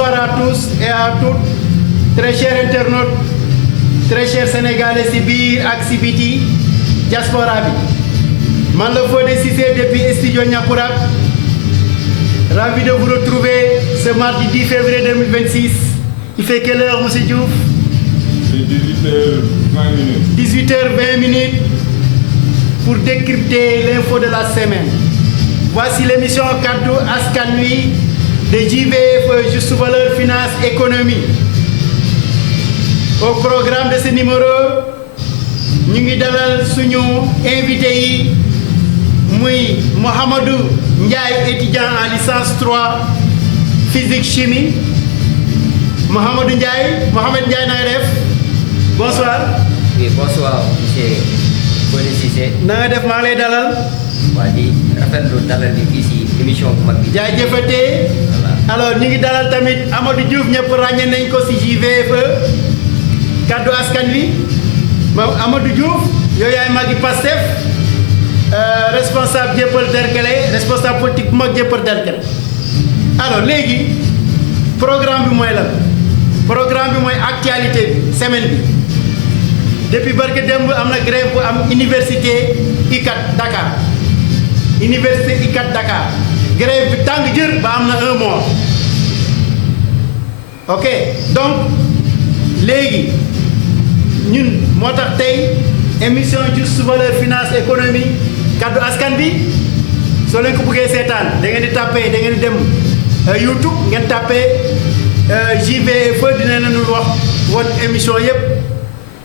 Bonsoir à tous et à toutes, très chers internautes, très chers Sénégalais si biir ak si biti diaspora bi. Man la Fodé Cissé depuis studio Niakoulrab. Ravi de vous retrouver ce mardi 10 février 2026. Il fait quelle heure, monsieur Diouf? C'est 18h20. 18h20 pour décrypter l'info de la semaine. Voici l'émission Kaddu Askan Wi de JVF Juste Valeurs Finance Économie. Au programme de ce numéro, ñu ngi dalal suñu invité yi muy Mohamedou Ndiaye, étudiant en licence 3 physique chimie. Mohamedou Ndiaye, Mohamed Ndiaye na nga def? Bonsoir. Oui, bonsoir monsieur Fodé Cissé. Na nga def, maa ngi lay dalal. waa di rafetlu dalal bi fii si émission bu mag bi. jaajëfatee. Alors ñu ngi dalal tamit Amadou Diouf, ñëpp ràññee nañ ko si JVFE Kaddu Askan Wi. Amadou Diouf yow yaay magi Pastef, responsable Dieuppeul Derklé, responsable politique bu mag Dieuppeul Derklé. Alors léegi programme bi mooy lan? Programme bi mooy actualité bi semaine bi. Depuis barke démb am na grève bu am université ICAT Dakar. Université ICAT Dakar. Grève bi tàng jër ba am na 1 mois. Ok, donc léegi ñun moo tax tey émission Juste Valeurs Finance Économie Kaddu Askan bi soo leen ko bëggee seetaan da ngeen di tapé, da ngeen di dem YouTube ngeen tapé JVFE dina leen wax won émission yëpp.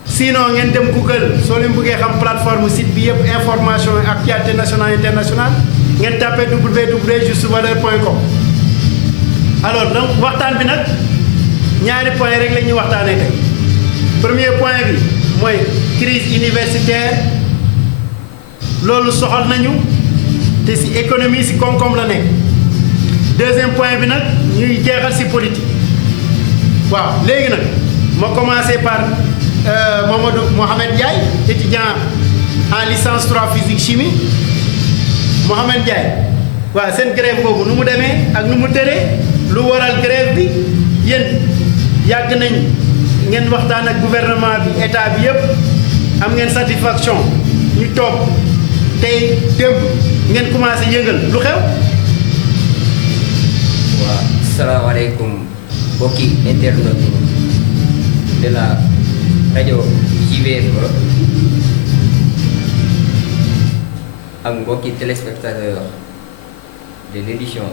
Sinon ngeen dem Google soo leen bëggee xam plateforme site bi yëpp information actualité nationale internationale ngeen tapé www.justevaleurs.com. Alors donc waxtaan bi nag ñaari point rek la ñuy waxtaanee tey. Premier point bi mooy crise universitaire loolu soxal nañu te si économie si koom-koom la nekk. Deuxième point bi nag ñuy jeexal si politique. Waaw léegi nag ma commencé par Mohamed Ndiaye, étudiant en licence 3 physique chimie. Mohamed Ndiaye, waaw seen grève boobu nu mu demee ak nu mu tëree lu waral grève bi yéen yàgg nañ ngeen waxtaan ak gouvernement bi état bi yëpp am ngeen satisfaction ñu toog tey démb ngeen commencé yëngal lu xew. waaw salaamaaleykum mbokki internet de la rajo JVFE ak mbokki téléspectateur de l'édition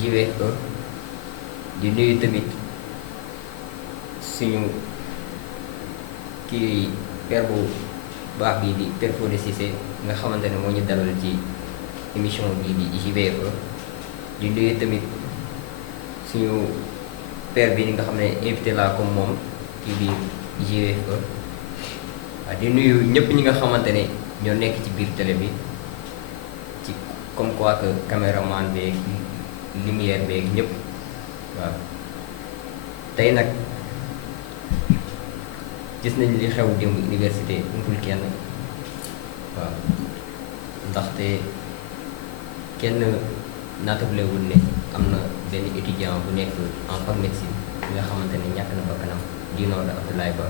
JVFE di nuyu tamit suñu kii père bu baax bii di Père Fodé Cissé nga xamante ne moo ñu dalal ci émission bii di JVFE di nuyu tamit suñu père bi nga xam ne invité laa comme moom kii di JVFE waaw di nuyu ñëpp ñi nga xamante ne ñoo nekk ci biir télé bi ci comme quoi que caméraman beeg lumière beeg ñëpp waaw tey nag gis nañ li xew démb université umpul kenn waaw ndaxte kenn naatablewul ne am na benn étudiant bu nekk en fac médecine bi nga xamante ne ñàkk na bakkanam di noonu Abdoulaye Ba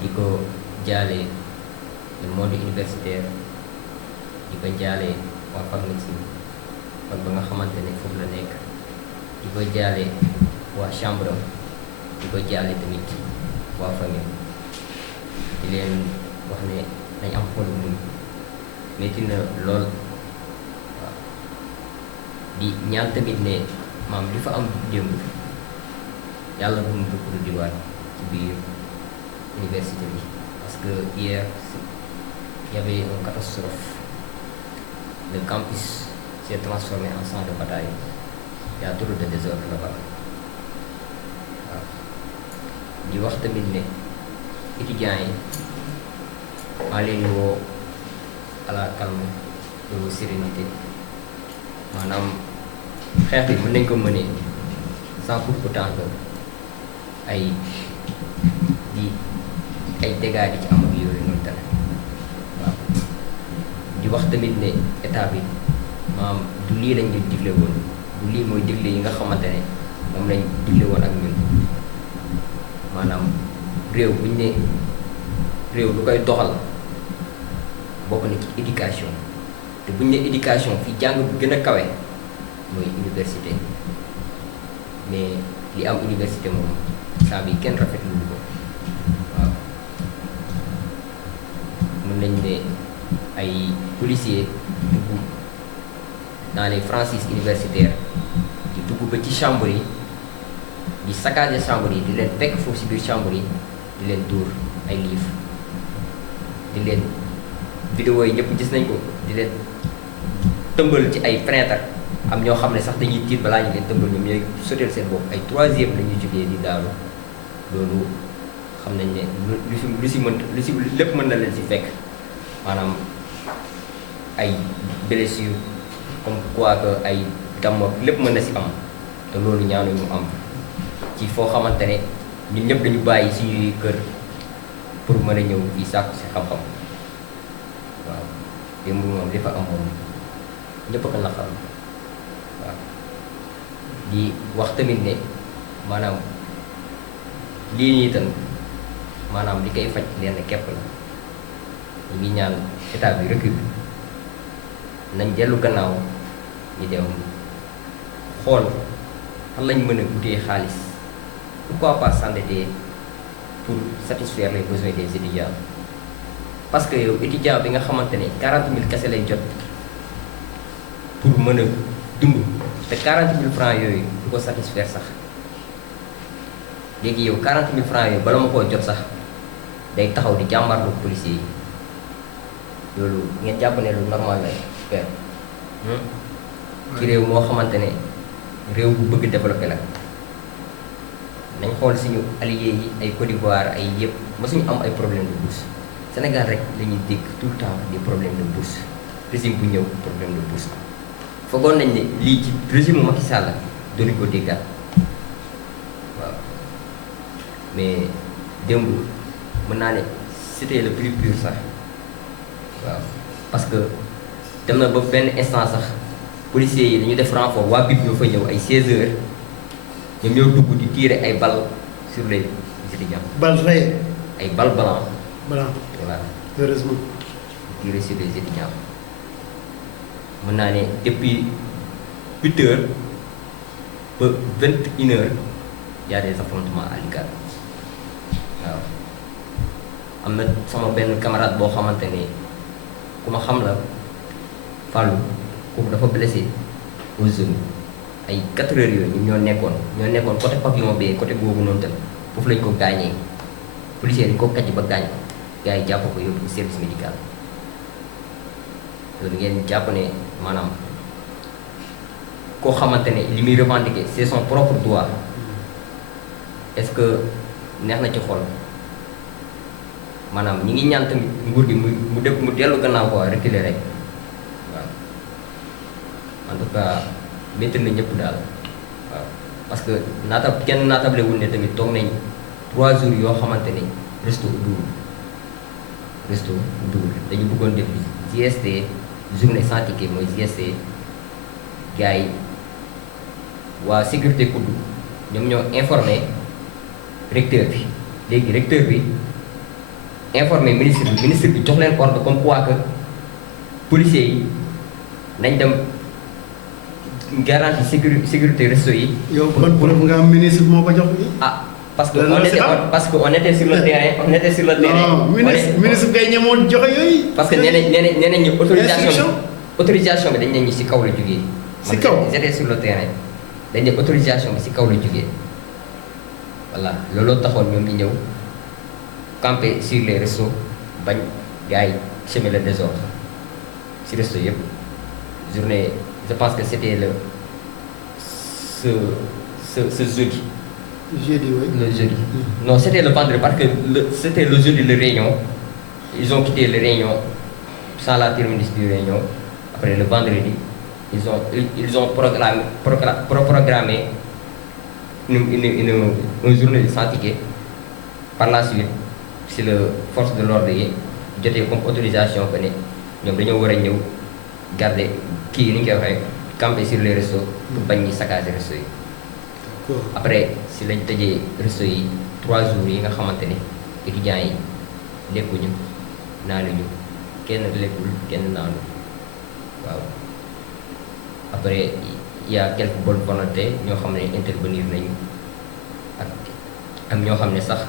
di ko jaale le monde universitaire di ko jaale waa fac médecine ak ba nga xamante ne foofu la nekk di ko jaale waa chambre di ko jaale tamit waa famille di leen wax ne dañ am xolu muñ metti na lool waaw di ñaan tamit ne maam li fa am démb yàlla bu mu reproduire ci biir université bi parce que hier il y avait une catastrophe. Le campus s'est transformé en champ de bataille. Il y a trop de désordre là-bas. waaw di wax tamit ne étudiants yi maa leen di woo à la calme et aux sérénité maanaam xeex bi mën nañ ko mënee sans pour autant que ay dégâts di ci am ak yooyu noonu tamit waaw di wax tamit ne état bi maanaam du lii lañ ñu digle woon du lii mooy digle yi nga xamante ne moom lañ digle woon ak ñun maanaam réew bu ñu ne réew lu koy doxal bokk na ci éducation te bu ñu ne éducation fi jàng bi gën a kawe mooy université mais li am université moom saa bi kenn rafetlu ko waaw mën nañ ne ay policiers dugg dans les franchises universitaires di dugg ba ci chambre yi di saccager chambre yi di leen fekk foofu si biir chambre yi di leen dóor ay livres di leen vidéo yi ñëpp gis nañ ko di leen tëmbal ci ay fenêtre am ñoo xam ne sax dañuy tiit balaa ñu leen tëmbal ñoom ñooy soteel seen bopp ay troisième la ñuy jógee di daanu loolu xam nañ ne lu si lépp mën na leen si fekk maanaam ay blessures comme quoi que ay damm lépp mën na si am te loolu ñaanu ñu am ci foo xamante ne ñun ñëpp dañu bàyyi suñuy kër pour mën a ñëw fii sàkku si xam-xam waaw démb moom li fa am moom ñëpp ko naqar waaw di wax tamit ne maanaam lii nii tam maanaam li koy faj lenn képp la ñu ngi ñaan état bi recul nañ dellu gannaaw ñu dem xool fan lañ mën a utee xaalis pourquoi pas s'endetter pour satisfaire les besoins des étudiants parce que yow étudiant bi nga xamante ne 40 000 kese lay jot pour mën a dund te 40 000 francs yooyu du ko satisfaire sax léegi yow 40 000 francs yooyu bala ma koo jot sax day taxaw di jàmmarlu policiers yi loolu ngeen jàpp ne lu normal la père ci réew moo xamante ne réew bu bëgg développé la nañ xool suñu alliés yi ay Côte d'Ivoire ay yëpp mosuñu am ay problème de bourse Sénégal rek la ñuy dégg tout le temps des problèmes de bourse régime bu ñëw problème de bourse foogoon nañ ne lii ci régime Macky Sall doonu ko déggaat waaw mais démb mën naa ne c'était le plus pur sax waaw parce que dem na ba benn instant sax policiers yi dañu def renfort waa BIP ñoo fa ñëw ay 16 heures ñoom ñoo dugg di tirer ay balles sur les étudiants. Balles réelles. ay balles blancs. Blanc. voilà heureusement. tirer sur les étudiants mën naa ne depuis 8 heures ba 21 heures y a des affrontements à l'ICAD waaw am na sama benn camarade boo xamante ne ku ma xam la Fallou kooku dafa blessé aux genoux ay 4 heures yooyu ñun ñoo nekkoon côté pavillon B côté boobu noonu tam foofu lañ ko gaañee policier dañ ko kàcc ba gaañ ko gars yi jàpp ko yóbbu service médical loolu ngeen jàpp ne maanaam koo xamante ne li muy revendiquer c'est son propre droit est-ce que neex na ci xol maanaam ñi ngi ñaan tamit nguur gi mu dellu gannaaw quoi reculer rek waaw en tout cas métti na ñëpp daal waaw parce que kenn naatable wul ne tamit toog nañ 3 jours yoo xamante ne resto ubbiwul dañu bëggoon def JST journée sans ticket mooy JST gars yi waa sécurité kudd ñoom ñoo informé recteur bi léegi recteur bi informé ministre bi jox leen ordre comme quoi que policiers yi nañ dem garantie sécurité resto yi. yow ban preuve nga am ministre moo ko jox nii. ah parce que on était sur le terrain non ministre kay ñemoon joxe yooyu. parce que nee nañ ñu autorisation bi dañ ne ñu si kaw la jógee. si kaw man j'étais sur le terrain dañ ne autorisation bi si kaw la jógee voilà looloo taxoon ñoom ñu ñëw camper sur les restos bañ gars yi semer le désordre si resto yëpp journée je pense que c'était ce jeudi. Jeudi, oui. Le jeudi. Non, c'était le vendredi parce que c'était le jeudi de réunion. Ils ont quitté la réunion sans la terminus du réunion. Après le vendredi, ils ont programmé une journée de sans ticket. Par la suite, si la force de l'ordre yi jotee comme autorisation que ne ñoom dañoo war a ñëw garder kii ni ñu koy waxee camper sur les restos pour bañ ñi saccager restos yi. après si lañ tëjee resto yi 3 jours yi nga xamante ne étudiants yi lekkuñu naanuñu kenn lekkul kenn naanu waaw après y a quelques bonnes volontés ñoo xam ne intervenir nañu ak am ñoo xam ne sax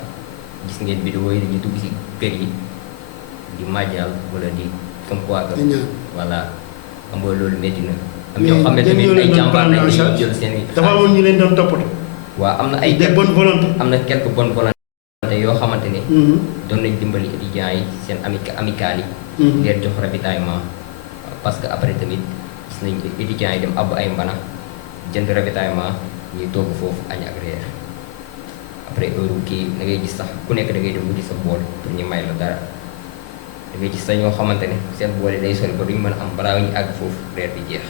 gis ngeen vidéo yi dañuy dugg ci kër yi di màjjal wala di comme quoi que voilà xam nga loolu métti na am ñoo xam ne tamit ay jàmbaar nañ dañuy jël seen i dafa amoon ñu leen doon toppatoo. waaw am na ay des bonnes volontés. am na quelques bonnes volontés yoo xamante ne doon nañ dimbali étudiants yi seen amicale yi leen jox ravitaillement parce que après tamit gis nañ étudiants yi dem abbu ay mbana jënd ravitaillement ñuy togg foofu añ ak reer après heure kii da ngay gis sax ku nekk da ngay dem wuti sa bool pour ñu may la dara da ngay gis sax ñoo xamante ne seen bool yi day sori ba duñu mën a am balaa ñu àgg foofu reer bi jeex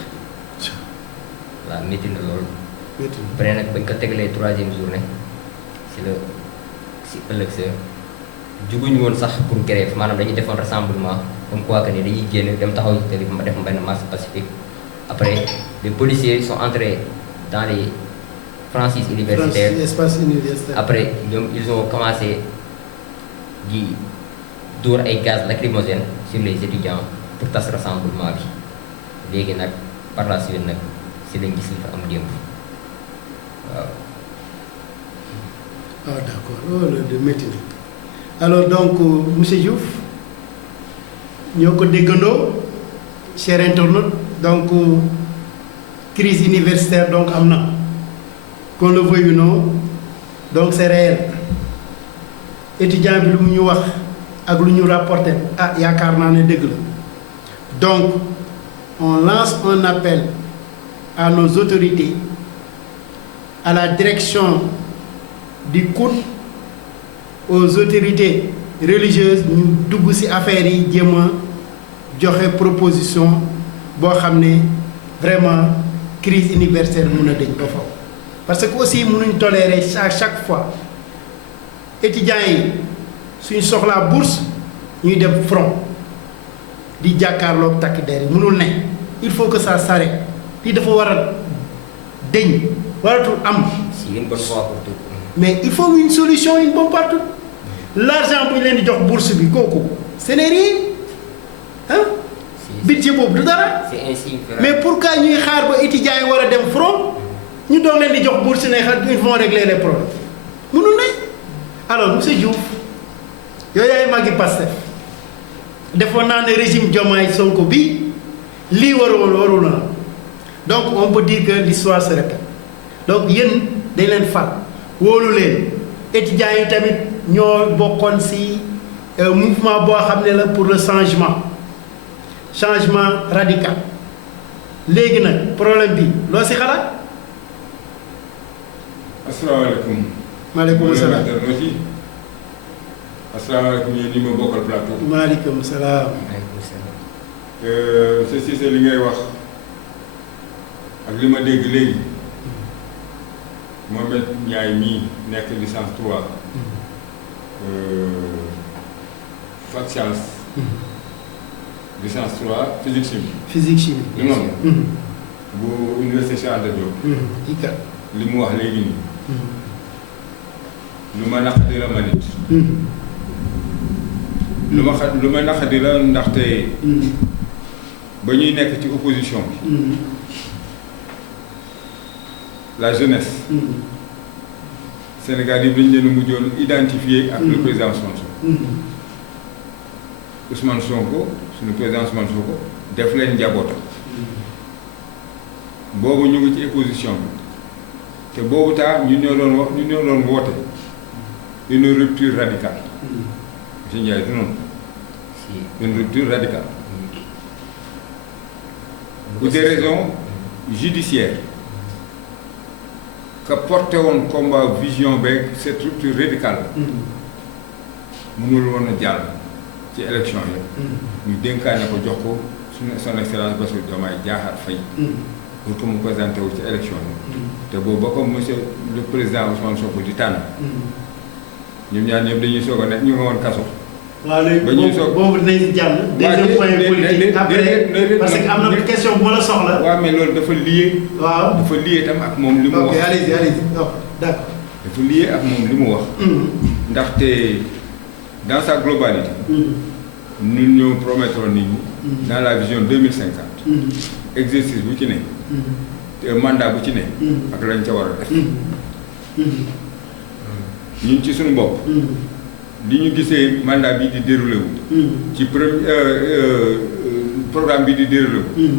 waaw métti na loolu après nag bañ ko tegalee 3e journée si ëllëg sa juguñu woon sax pour grève maanaam dañuy defoon rassemblement comme quoi que ni dañuy génn dem taxaw ci tali bi def benn marche pacifique après les policiers sont entrés dans les franchises universitaires espace universitaire. après ñoom ils ont commencé di dóor ay gaz lacrymogène sur les étudiants pour tas rassemblement bi léegi nag par la suite nag si lañ gis li fa am démb waaw. Ah d'accord, loolu de métti na alors donc monsieur Diouf ñoo ko déggandoo chers internautes donc crise universitaire donc am na qu'on le veuille ou non donc c'est réel étudiant bi lu mu ñu wax ak lu ñu rapporté ah yaakaar naa ne dëgg la donc on lance un appel à nos autorités à la direction du COUD aux autorités religieuses ñu dugg ci affaire yi jéem a joxe proposition boo xam ne vraiment crise universitaire mun a dëñ ba faw parce que aussi mënuñ tolérer à chaque fois étudiants yi suñ soxlaa bourse ñuy dem front di jàkkaarloog takk der yi mënul ne il faut que ça s'arrête lii dafa war a dëñ waratul am si une bonne fois pour tout. mais il faut une solution une bonne partout l'argent bu ñu leen di jox bourse bi kooku ce n'est rien hein budget boobu du dara c'est ainsi mais pourquoi ñuy xaar ba étudiants yi war a dem front ñu doon leen di jox bourse ne xam ils vont régler les problèmes mënul ne alors monsieur Diouf yooyu yaay màggi Pastef defoon naa ne régime Diomaye Sonko bi lii warul na donc on peut dire que l'histoire se répète donc yéen dañ leen fal wóolu leen étudiants yi tamit ñoo bokkoon ci mouvement boo xam ne la pour le changement radical léegi nag problème bi loo ci xalaat. asalaamaaleykum. maaleykum salaam. asalaamaaleykum yéen ñi ma bokkal plateau. maaleykum salaam. monsieur Cissé li ngay wax ak li ma dégg léegi Mohamed Ndiaye mii nekk licence 3 fac science licence 3 physique chimie. physique chimie. li noonu. bu université Cheikh Anta Diop. ICA. li mu wax léegi nii. lu ma naqadi la ma nit. lu ma naqadi la ndaxte. ba ñuy nekk ci opposition bi. la jeunesse. Sénégal yi dañ leen a mujjoon identifier ak le président Ousmane Sonko. Ousmane Sonko suñu président Ousmane Sonko def leen njabootam. boobu ñu ngi ci opposition bi te boobu taa ñu ñoo doon woote une rupture radicale. monsieur Ndiaye du noonu. une rupture radicale. pour des raisons judiciaires que porté woon combat vision beeg cette rupture radicale mënul woon a jàll ci élection yi ñu dénkaane ko jox ko son excellence Bassirou Diomaye Diakhar Faye pour que mu présenté wu ci élection yi te boobu ba comme monsieur le président Ousmane Sonko di tànn ñoom ñaar ñëpp dañuy soog a nekk ñu nga woon kaso waaw léegi boobu dinañ si jàll. deuxième point politique après parce que am na question bu ma la soxla. waaw mais loolu dafa lié. waaw dafa lié tam ak moom li mu wax. ok allez-y d'accord. dafa lié ak moom li mu wax. ndaxte dans sa globalité. ñun ñoo promettre nit ñi. dans la vision 2050. exercice bu ci ne. te mandat bu ci ne. ak lañ ca war a def. ñun ci suñu bopp. li ñu gisee mandat bi di déroulé wu. ci programme bi di déroulé wu.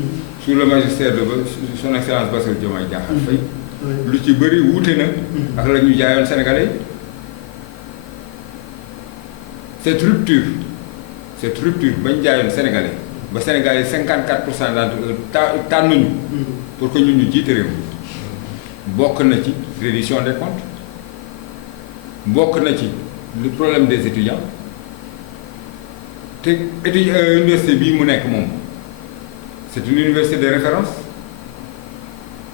sous le magistère de son excellence Bassirou Diomaye Diakhar Faye. lu ci bëri wuute na. ak la ñu jaayoon Sénégalais. cette rupture bañ jaayoon Sénégalais ba Sénégalais 54% d'entre eux tànnuñu pour que ñun ñu jiite réew bokk na ci reddition des comptes bokk na ci le problème des étudiants te université bii mu nekk moom c'est une université de référence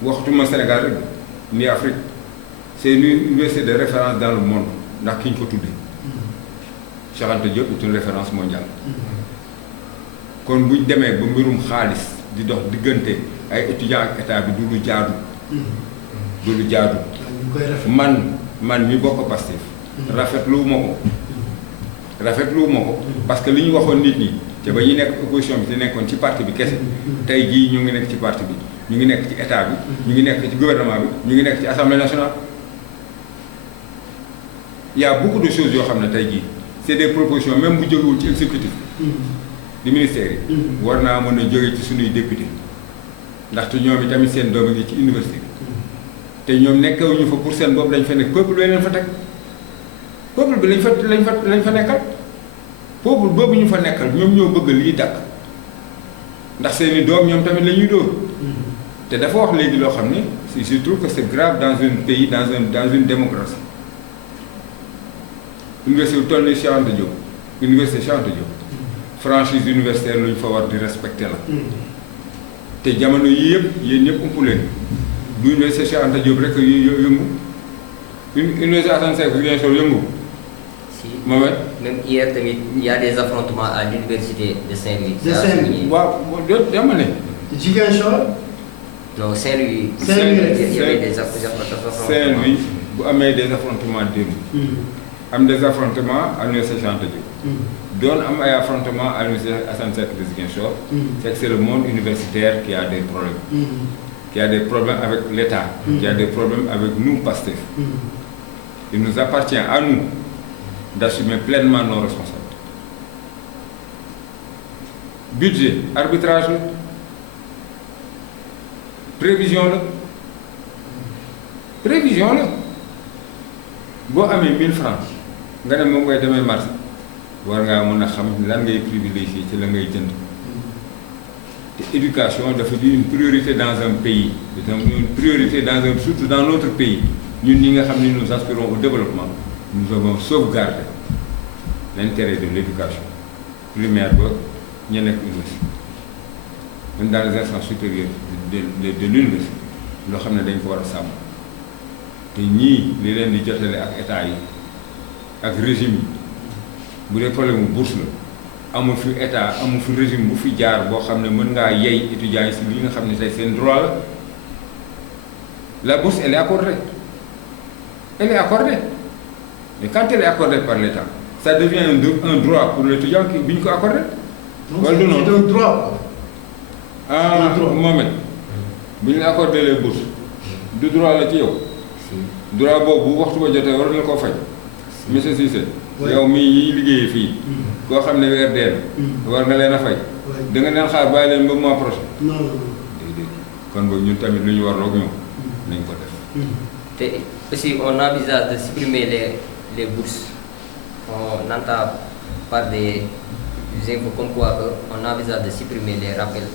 waxtuma Sénégal rek ni Afrique c'est une université de référence dans le monde ndax ki ñu ko tuddee Cheikh Anta Diop est une référence mondiale kon buñ demee ba mbirum xaalis di dox diggante ay étudiants ak état bi du lu jaadu man mi bokk Pastef rafetluwuma ko parce que li ñu waxoon nit ñi te ba ñu nekk opposition bi te nekkoon ci parti bi kese tey jii ñu ngi nekk ci parti bi ñu ngi nekk ci état bi ñu ngi nekk ci gouvernement bi ñu ngi nekk ci assemblée nationale. Il y a beaucoup de choses yoo xam ne tey jii c'est des propositions même bu jógewul ci exécutif du ministère yi war naa mën a jóge ci suñuy député ndaxte ñoom itamit seen doom ngi ci université te ñoom nekkewuñu fa pour seen bopp dañ fa nekk peuple bi leen fa teg peuple bi lañ fa nekkal peuple boobu ñu fa nekkal ñoom ñoo bëgg lii dakk ndax seeni doom ñoom tamit la ñuy dóor te dafa wax léegi loo xam ne je trouve que c'est grave dans un pays dans une démocratie. Université bu toll nii Cheikh Anta Diop université Cheikh Anta Diop franchise universitaire lu ñu fa war di respecter la te jamono yii yëpp yéen ñëpp umpu leen du université Cheikh Anta Diop rek yëngu université Assane Seck Ziguinchor yëngu. si même hier tamit il y a des affrontements à l'université de Saint-Louis. waaw dama ne. Ziguinchor. non Saint-Louis. Saint-Louis y avait des affrontements. Saint-Louis bu amee des affrontements démb. am des affrontements à l'université Cheikh Anta Diop. doon am ay affrontements à l'université Assane Seck de Ziguinchor. C'est le monde universitaire qui a des problèmes. Qui a des problèmes avec l'État. Qui a des problèmes avec nous, Pastef. Il nous appartient à nous d'assumer pleinement nos responsabilités. Budget, arbitrage, prévision là. Prévision là. Boo amee 1000 francs nga ne moom ngay demee marché war ngaa mën a xam lan ngay privilégié ci la ngay jënd te éducation dafa di une priorité dans un pays une priorité surtout dans notre pays ñun ñi nga xam ne nous aspirons au développement nous devons sauvegarder l'intérêt de l'éducation primaire ba ña nekk université même dans les instances supérieures de l'université loo xam ne dañ ko war a sàmm te ñii li leen di jotale ak état yi ak régime yi bu dee problème mu bourse la amul fi état amul fi régime bu fi jaar boo xam ne mën ngaa yey étudiants yi si li nga xam ne tey seen droit la bourse elle est accordée mais quand elle est accordée par l'état ça devient un droit pour l'étudiant bi ñu ko accordé. wala du noonu c'est un droit. Mohamed bu ñu la accordé les bourses du droit la ci yow. droit boobu bu waxtu ba jotee war na koo faj. monsieur Cissé. yow mii yiy liggéeyee fii. koo xam ne weer dee na. war nga leen a fay. da nga leen xaar bàyyi leen ba mois prochain. non. déedéet kon boog ñun tamit lu ñu warloog ñoom nañ ko def. te aussi on envisage de supprimer les bourses. On entend par des infos comme quoi on envisage de supprimer les rappels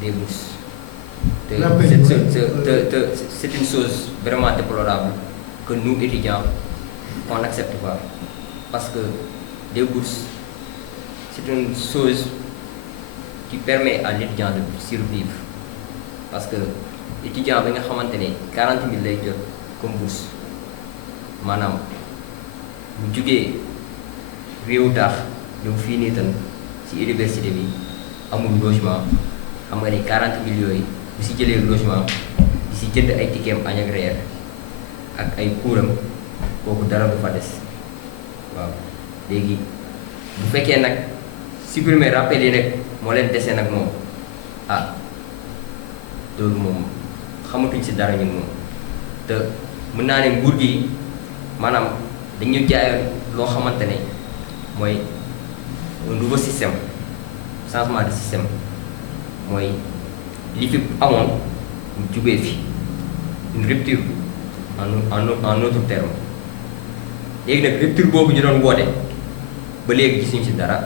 des bourses. C'est une chose vraiment déplorable que nous, étudiants, on n'accepte pas. Parce que les bourses, c'est une chose qui permet à l'étudiant de survivre. Parce que l'étudiant, 40 000 lay jot comme bourse. Manam, bu jugee réewu taax ñëw fii nii tan si université bi amul logement xam nga ni 40 millions yi bu si jëlee logement di si jënd ay ticket añ ak reer ak ay kuuram kooku dara du fa des waaw léegi bu fekkee nag supprimer rappel yi rek moo leen dese nag moom ah loolu moom xamatuñ si dara ñun moom te mën naa ne nguur gi maanaam dañu jaayoon loo xamante ne mooy un nouveau système changement de système mooy li fi amoon mu jugee fi une rupture en autre terme léegi nag rupture boobu ñu doon woote ba léegi gisuñ si dara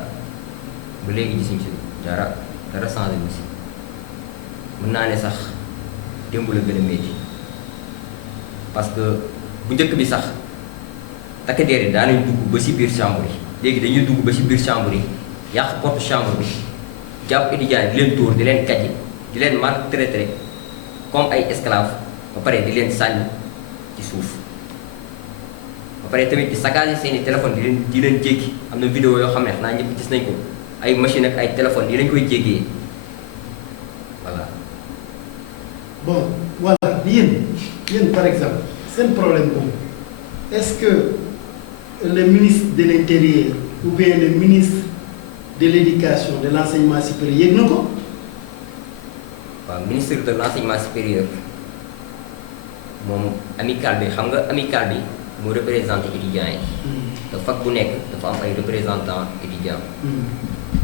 ba léegi gisuñ si dara changé wu si mën naa ne sax démb la gën a métti parce que bu njëkk bi sax takk der yi daanañ dugg ba si biir chambre yi léegi dañuy dugg ba si biir chambre yi yàq porte chambre bi jàpp étudiant di leen dóor di leen kàjji di leen maltraité comme ay esclave ba pare di leen sànni ci suuf ba pare tamit di saccagé seeni téléphone di leen jéggi am na vidéo yoo xam ne xanaa ñëpp gis nañ ko ay machine ak ay téléphone yi lañ koy jéggee voilà. Bon, voilà, bien par exemple, c'est un problème bon. Est-ce que le ministre de l'Intérieur ou bien le ministre de l'Éducation, de l'Enseignement supérieur, yëg na ko? waaw ministre de l'Enseignement supérieur moom amical bi xam nga amical bi mu représenté étudiants yi. te fac bu nekk dafa am ay représentants étudiants.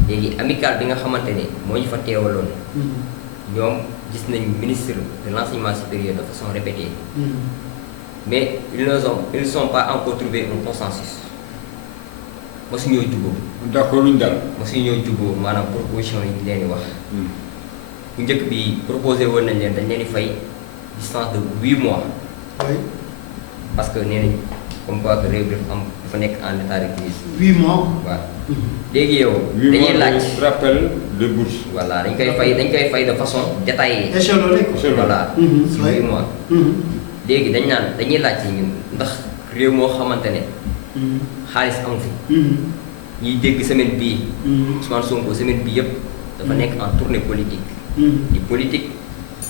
léegi amical bi nga xamante ne moo ñu fa teewaloon. ñoom gis nañ ministre de l'Enseignement supérieur de façon répétée. mais ils ne sont pas encore trouvé un consensus. mosu ñoo jubóo. d'accord luñ dal. mosu ñoo jubóo maanaam proposition yi ñu leen di wax. bu njëkk bi proposé woon nañ leen dañ leen di fay distance de 8 mois. Oui. parce que nee nañ comme quoi que réew bi dafa nekk en état de crise. 8 mois. waaw léegi yow. dañuy laaj rappel de bourse. voilà dañ koy fay de façon détaillée. échelonné ko. voilà si 8 mois. léegi dañuy laaj ci ñun ndax réew moo xamante ne. xaalis amu fi. ñuy dégg semaine bii. Ousmane Sonko semaine bii yëpp dafa nekk en tournée politique. di politique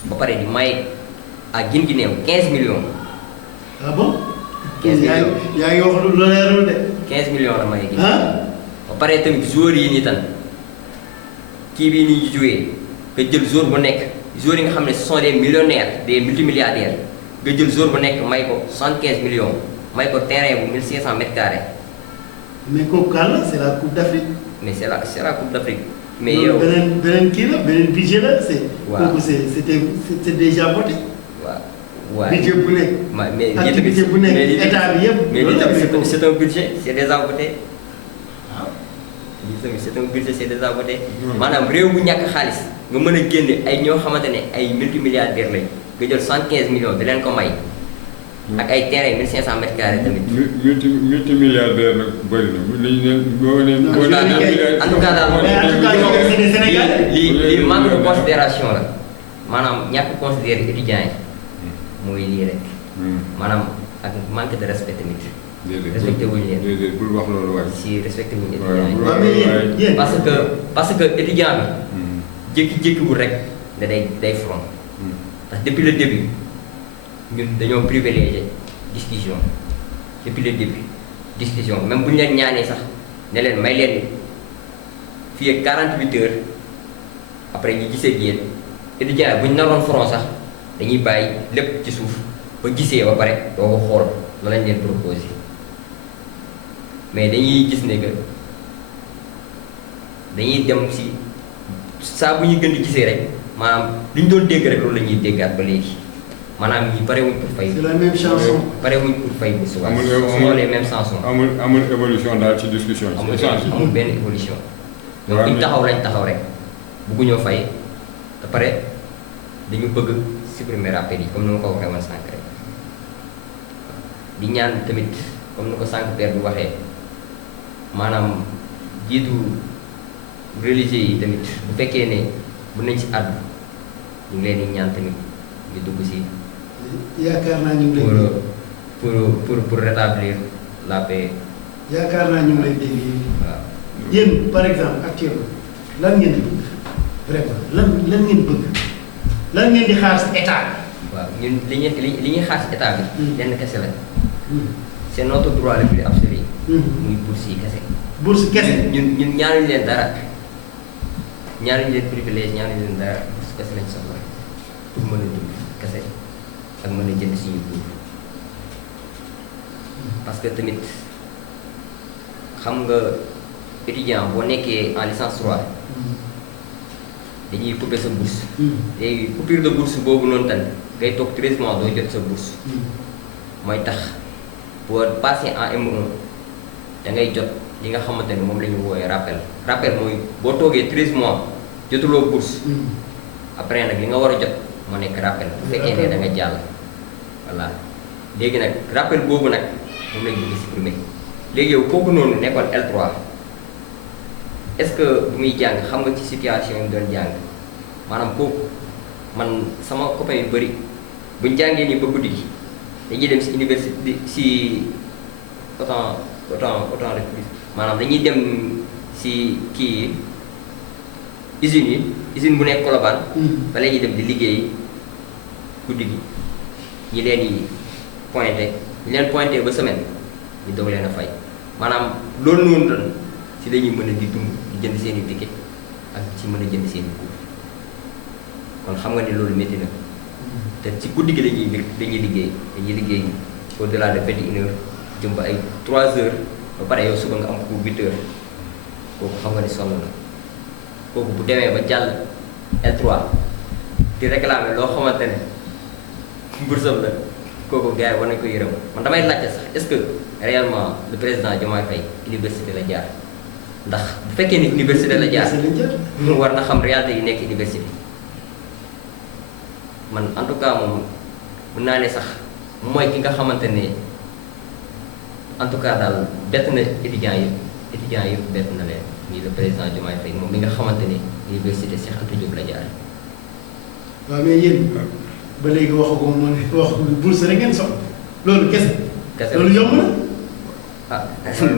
ba pare di may à Guinguinéo 15 millions. Ah bon? 15 millions yaa ngi wax lu leerul de. 15 millions la may Guinguinéo. ah. ba pare tamit joueurs yi nii tan kii bii nii ñu joué nga jël joueur bu nekk joueurs yi nga xam ne ce sont des millionnaires des multimilliardaires nga jël joueur bu nekk may ko 75 millions may ko terrain bu 1500 mètres carrés. mais kooku kan la c'est la Coupe d'Afrique. mais c'est la Coupe d'Afrique. mais yow beneen kii la beneen budget la c'est. waaw kooku c'est déjà voté. waaw budget bu nekk. mais ak budget bu nekk état bi yëpp. mais lii tamit c'est un budget c'est déjà voté. waaw lii tamit c'est un budget c'est déjà voté. maanaam réew bu ñàkk xaalis nga mën a génne ay ñoo xamante ne ay multimilliardaires lañ nga jël 75 millions di leen ko may. ak ay terrain 1500 mètres carrés tamit. multimilliardaire nag bëri na li ñu ne en tout cas daal lii manque de considération la maanaam ñàkk considérer étudiants yi mooy lii rek. maanaam ak manque de respect tamit. respecté wuñu leen. déedéet bul wax loolu waay. si respecté wuñu étudiants yi. parce que étudiant bi. jékki-jékkiwul rek ne day front. parce que depuis le début. ñun dañoo privilégié discussion depuis le début discussion même bu ñu leen ñaanee sax ne leen may leen fii ak 48 heures après ñu gisee ak yéen étudiant bu ñu naroon front sax dañuy bàyyi lépp ci suuf ba gisee ba pare doo ko xool la lañ leen proposé mais dañuy gis ne que dañuy dem si saa bu ñuy gën di gisee rek maanaam li ñu doon dégg rek loolu la ñuy déggaat ba léegi. maanaam ñi pare wuñ pour fay. c'est la même chanson. pare wuñ pour fay bu subaa. amul les mêmes chansons. amul évolution daal ci discussion. amul benn évolution. donc buñ taxaw lañ taxaw rek bëgguñoo fay te pare dañu bëgg supprimer rappel yi comme ni ma ko waxee woon sànq rek di ñaan tamit comme ni ko sànq père bi waxee maanaam jiitu religieux yi tamit bu fekkee ne bu nañ ci àddu ñu ngi leen di ñaan tamit ñu dugg ci. yaakaar naa ñu ngi pour rétablir la paix yaakaar naa ñu ngi lay dégg waaw. yéen par exemple actuellement lan ngeen di bëgg vraiment lan ngeen bëgg lan ngeen di xaar si état waaw ñun li ñuy xaar si état bi. lenn kese la. bi. c'est notre droit le plus absolu. muy bourse yi kese. bourse kese. ñun ñaanuñu leen dara ñaanuñu leen privilège ñaanuñu leen dara bourse kese lañ soxla pour mën a dund kese ak mën a jënd suñu dund parce que tamit xam nga étudiant boo nekkee en licence 3 dañuy couper sa bourse. léegi coupure de bourse boobu noonu tamit ngay toog 13 mois doo jot sa bourse. mooy tax boo passé en M1 da ngay jot li nga xamante ne moom la ñu woowee rappel mooy boo toogee 13 mois jotuloo bourse. après nag li nga war a jot moo nekk rappel bu fekkee ne da nga jàll. voilà léegi nag rappel boobu nag moom la ñu bëgg supprimer léegi yow kooku noonu nekkoon L3 est-ce que bu muy jàng xam nga ci situation yi doon jàng maanaam kooku man sama copain yu bëri buñ jàngee nii ba guddi gi dañuy dem si université si autant de plus maanaam dañuy dem si kii usines yi usine bu nekk Colobane fa la ñuy dem di liggéey guddi gi ñi leen di pointé ñi leen pointé ba semaine ñu doog leen a fay maanaam loolu noonu lan si dañuy mën a di dund di jënd seen i ticket ak ci mën a jënd seen i cours kon xam nga ni loolu métti na te ci guddi gi dañuy liggéey au delà de 21 heures jëm ba ay 3 heures ba pare yow suba nga am cours 8 heures kooku xam nga ni sonn na kooku bu demee ba jàll L3 di réclamer loo xamante ne bursam la kooku gars yi war nañu ko yërëm man damay laajte sax est-ce que réellement le président Diomaye Faye université la jaar ndax bu fekkee ni université la jaar mu war na xam réalité yi nekk université man en tout cas moom mun naa ne sax mooy ki nga xamante ne en tout cas daal bett na étudiants yëpp bett na leen nii le président Diomaye Faye moom mi nga xamante ne université Cheikh Anta Diop la jaar. waaw mais yéen ba léegi waxagum moo ne wax bourse rek ngeen soxla loolu kese. loolu yomb na. ah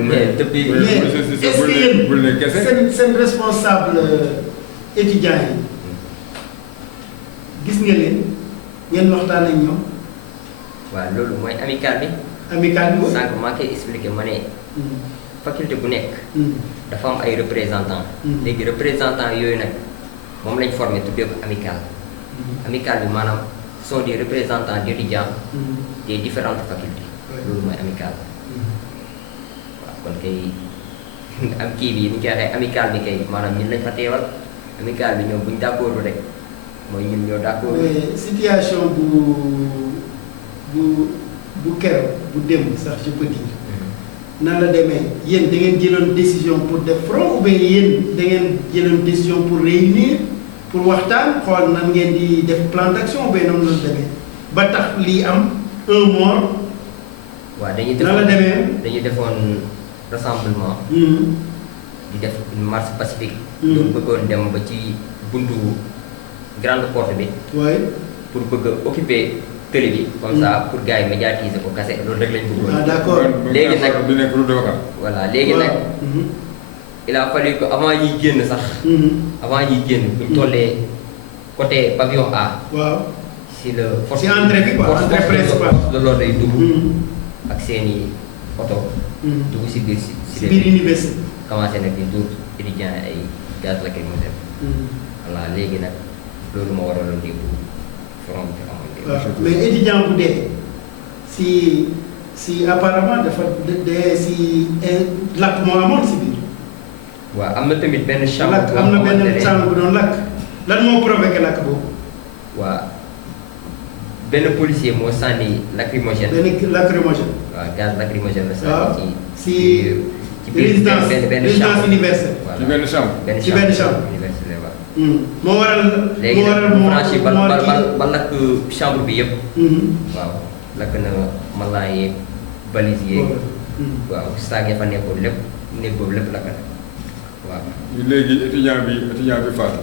mais depuis. mais est-ce que yéen seen responsable étudiants yi gis nga leen ngeen waxtaan ak ñoom. waaw loolu mooy amical bi. amical bi sànq maa koy expliqué ma ne. faculté bu nekk. dafa am ay représentants. léegi représentants yooyu nag moom lañ formé tuddee ko amical. amical bi maanaam sont des représentants d'étudiants des différentes facultés. loolu mooy amical. waaw kon kay am kii bi ni ñu koy waxee amical bi kay maanaam ñun lañ fa teewal amical bi ñoom buñ d'accord rek mooy ñun ñoo d'accord. mais situation bu keroog bu démb sax je peux dire. nan la demee yéen da ngeen jëloon décision pour def front ou bien yéen da ngeen jëloon décision pour réunir pour waxtaan xool nan ngeen di def plan d'action ou bien noonu la demee ba tax lii am un mort. waaw dañuy nan la demee dañuy defoon rassemblement. di def une marche pacifique. doon bëggoon dem ba ci buntu grande porte bi. oui. pour bëgg a occuper télé bi. comme ça pour gars yi médiatiser ko kase loolu rek lañ bëggoon. ah d'accord léegi nag bi nekk lu doon voilà léegi nag. il a fallu que avant ñuy génn sax. avant ñuy génn buñ tollee côté pavillon A. waaw. si le force si entrée bi quoi entrée principale force de l'ordre day dugg. ak seeni oto. dugg si biir si biir université. commencé nag di dóor étudiants ay gaz lacrymogène. voilà léegi nag loolu moo waraloon di front bi amoon. waaw mais étudiant bu dee si apparemment dafa dee si lakk moo amoon si biir. waaw am na tamit benn chambre. lakk am na benn chambre bu doon lakk lan moo provoqué lakk boobu. waaw benn policier moo sànni lacrymogène. benn lacrymogène. waaw gaz lacrymogène la waaw sànni si résidence résidence universitaire. ci benn chambre. ci benn chambre université waaw. moo waral. léegi nag franchi ba lakk chambre bi yëpp. waaw lakk na malaa yeeg valise yeeg. waaw saag ya fa nekkoon lépp néeg boobu lépp lakk na waaw. léegi étudiant bi faatu.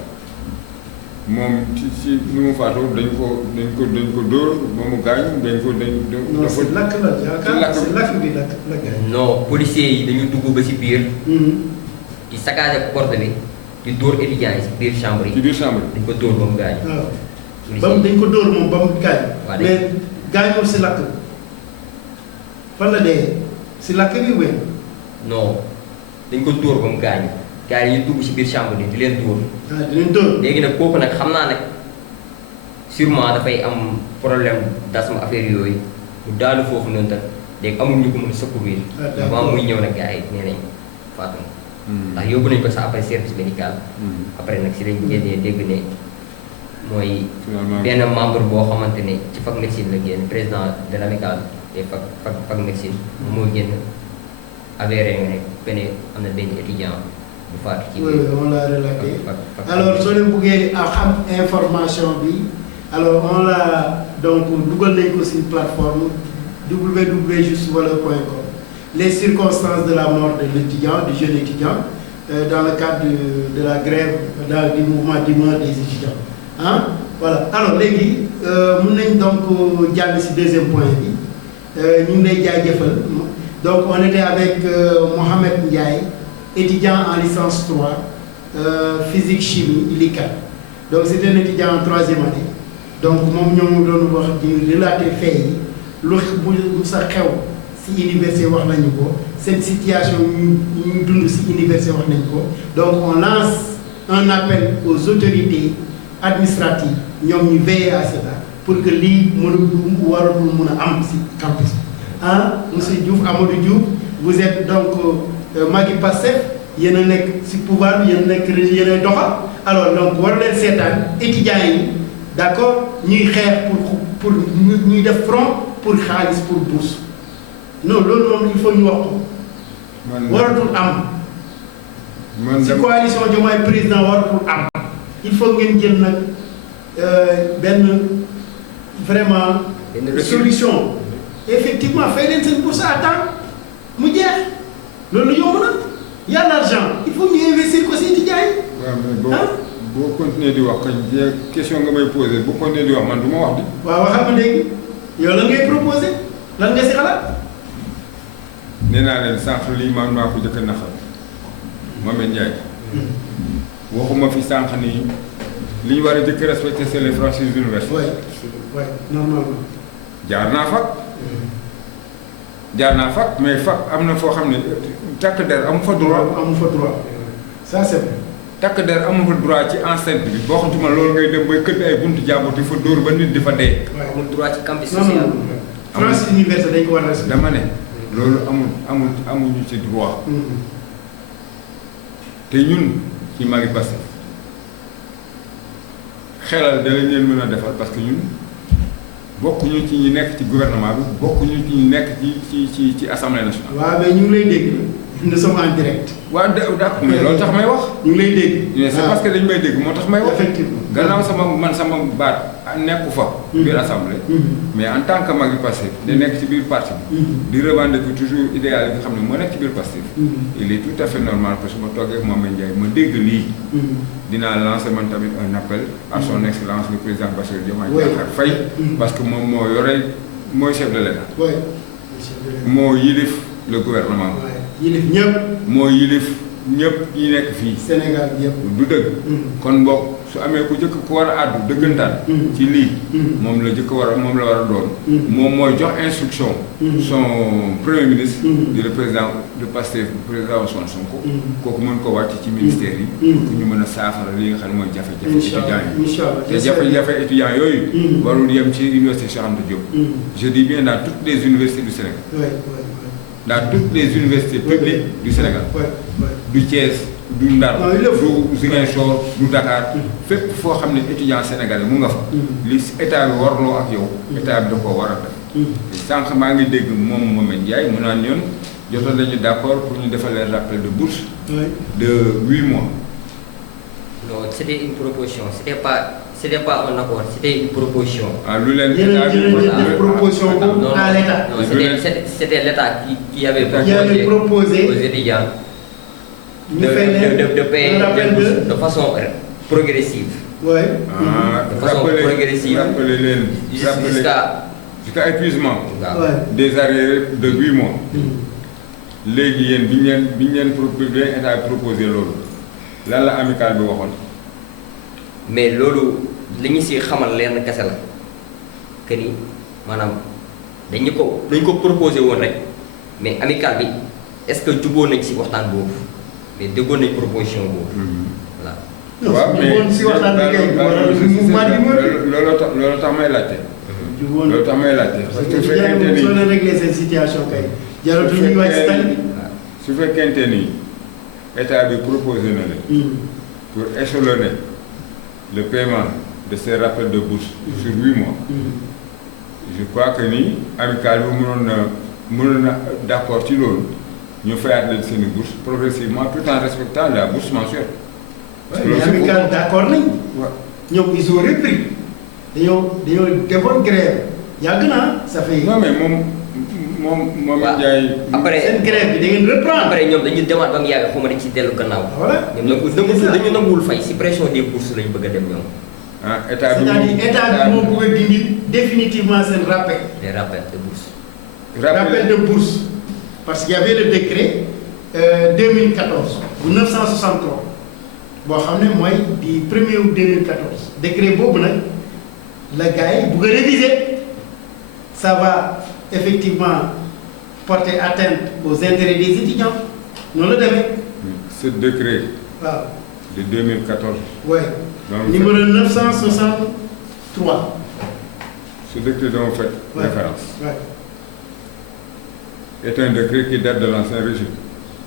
moom ci nu mu faatoo dañ ko dóor ba mu gaañu non c'est lakk la yaakaar c'est lakk bi lakk. non policiers yi dañu dugg ba ci biir. di saccagé porte bi di dóor étudiants yi ci biir chambre yi. ci biir chambre dañ ko dóor ba mu gaañu. waaw dañ ko dóor moom ba mu gaañu. waaw mais gaañul si lakk fan la dee si lakk bi wéy. non dañ ko dóor ba mu gaañu. gars yi ñu dugg ci biir chambre bi di leen dóor. di leen dóor. léegi nag kooku nag xam naa nag sûrement dafay am problème d'asthme affaire yooyu mu daalu foofu noonu tam léegi amul ñu ko mën a secourir. avant muy ñëw nag gars yi nee nañ faatu na. ndax yóbbu nañ ko sax après service médical. après nag si lañ génnee dégg ne mooy. benn membre boo xamante ne ci fac médecine la génn président de l'amicale des fac médecine moom moo génn avéré nga ne benn am na benn étudiant. Oui, on l'a relaté. Alors, si vous voulez avoir information, alors on l'a donc doublé sur une plateforme www.justvaleur.com. Les circonstances de la mort de l'étudiant, du jeune étudiant, dans le cadre de la grève, du mouvement d'humeur des étudiants. Hein? Voilà. Alors, les nous avons donc dialogué sur le deuxième point. Donc, on était avec Mohamed Ndiaye, étudiant en licence 3, physique chimie, ILICA. Donc c'était un étudiant en 3e année. Donc moi, je vais relater les faits. Si l'université cette situation nous si l'université. Donc on lance un appel aux autorités administratives. Nous veillons à cela pour que l'île campus. Hein? Monsieur Diouf, Amadou Diouf, vous êtes donc Magui Pastef, il y a un pouvoir, il y a un doxal. Alors, donc, war leen seetaan étudiants yi d'accord ñuy xeex pour ñuy def front pour xaalis pour bourse. Non, loolu moom il faut ñu wax ko. waratul am. si coalition Diomaye président waratul am. il faut ngeen jël nag vraiment solution. Effectivement, fay leen seen bourse à temps mu jeex. loolu yomb na y a l'argent il faut ñu investir ko si étudiants yi. waaw mais boo continuer di wax question nga may poser boo continuer di wax man du ma wax di. waaw waxal ma léegi yow lan ngay proposer lan nga si xalaat. nee naa leen sànq lii man maa ko jëkk a naxal Mohamed Ndiaye. waxuma fi sànq nii li ñu war a jëkk respecter c'est les franchises universitaires. oui normalement. jaar naa fac mais fac am na foo xam ne takk der amu fa droit. amu fa droit ça c'est vrai. takk der amu fa droit ci enceinte bi boo xamante ma loolu ngay dem bay këtt ay buntu jàmbur di fa dóor ba nit di fa dee. amul droit ci campus social. France université dañ ko war a respecté. dama ne loolu amuñu ci droit. te ñun ci Magui Pastef xelal da lañ leen mën a defal parce que ñun. bokkuñu ci ñi nekk ci gouvernement bi bokkuñu ci ñi nekk ci assemblée nationale. waaw mais ñu ngi lay dégg nous sommes en direct. waaw d'accord mais loolu tax may wax. ñu ngi lay dégg. mais c'est parce que dañu may dégg moo tax may wax. effectivement gannaaw sama baat nekku fa. biir assemblée. mais en tant que Magui Pastef da nekk ci biir parti bi. di revendiquer toujours idéal yi nga xam ne moo nekk ci biir Pastef. il est tout à fait normal que su ma toogee ak Mohamed Ndiaye ma dégg lii. dinaa lancer man tamit un appel à son excellence le président Bassirou Diomaye Diakhar Faye parce que moom moo yore mooy chef de l'État. moo yilif le gouvernement. yilif ñëpp. moo yilif ñëpp ñi nekk fii. Sénégal yëpp. du dëgg. kon boog su amee ku jëkk ku war a àddu dëggantaan. ci lii. moom la jëkk moom la war a doon. moom mooy jox instruction. son premier ministre. di le président de Pastef président Ousmane Sonko. kooku mën ko wàcc ci ministère yi. pour ñu mën a saafara li nga xam ne mooy jafe-jafe étudiants yi. te jafe-jafe étudiants yooyu. warul yem ci université Cheikh Anta Diop. je dis bien dans toutes les universités du Sénégal. dans toutes les universités publiques du Sénégal. du Thiès du Ndar du Ziguinchor du Dakar. fépp foo xam ne étudiant sénégalais mu nga fa. li état bi warloo ak yow. état bi da koo war a def. sànq maa ngi dégg moom Mohamed Ndiaye mu naan ñoon jotoon nañu d'accord pour ñu defal leen rappel de bourse. de 8 mois. non c'était une proposition c'était pas un accord c'était une proposition. ah lu leen proposition à l'État. non c'était l'État qui avait proposé aux étudiants de payer de façon progressive. Ouais. De façon progressive. Rappelez jusqu'à épuisement. waaw Ouais. Des arriérés de 8 mois. léegi yéen bi ñu leen état proposé loolu lan la amical bi waxoon. mais loolu li ñu si xamal lenn kese la que ni maanaam dañ ko proposé woon rek mais amical bi est-ce que jubóo nañ si waxtaan boobu mais déggoon nañ proposition boobu. voilà. waaw mais si waxtaan bi kay loolu tax may laajte. juboon loolu tax may laajte. parce que su fekkente ni soo leen réglé seen situation kay jaratul ñuy wàcc si tali bi. su fekkente ni état bi proposé na la pour échelonner le paiement de ces rappels de bourse sur 8 mois. Je crois que ni amical bi mënoon na d'accord ci loolu ñu fayaat leen seen bourse progressivement tout en respectant la bourse mensuelle. parce que mais loolu amical d'accord nañ. waaw ñoom ils ont repris dañoo defoon grève yàgg na ça fait. non mais moom waaw Ndiaye. après seen grève bi da ngeen reprendre. après ñoom dañuy demaat ba mu yàgg xaw ma dañ ci dellu gannaaw. voilà dañu nanguwul fay si pression des bourses lañu bëgg a dem ñoom. ah état bi c'est-à-dire état bi moo bëgg a dindi définitivement seen rappel. les rappels de bourse. Rappel de bourse. Parce qu'il y avait le décret 2014 bu 963 boo xam ne mooy di 1er août 2014 décret boobu nag la gars yi bëgg a réviser ça va effectivement porter atteinte aux intérêts des étudiants noonu la demee. ce décret waaw. de 2014. ouais. donc numéro 963. ce décret dont vous faites référence. Ouais. est un décret qui date de l'ancien régime.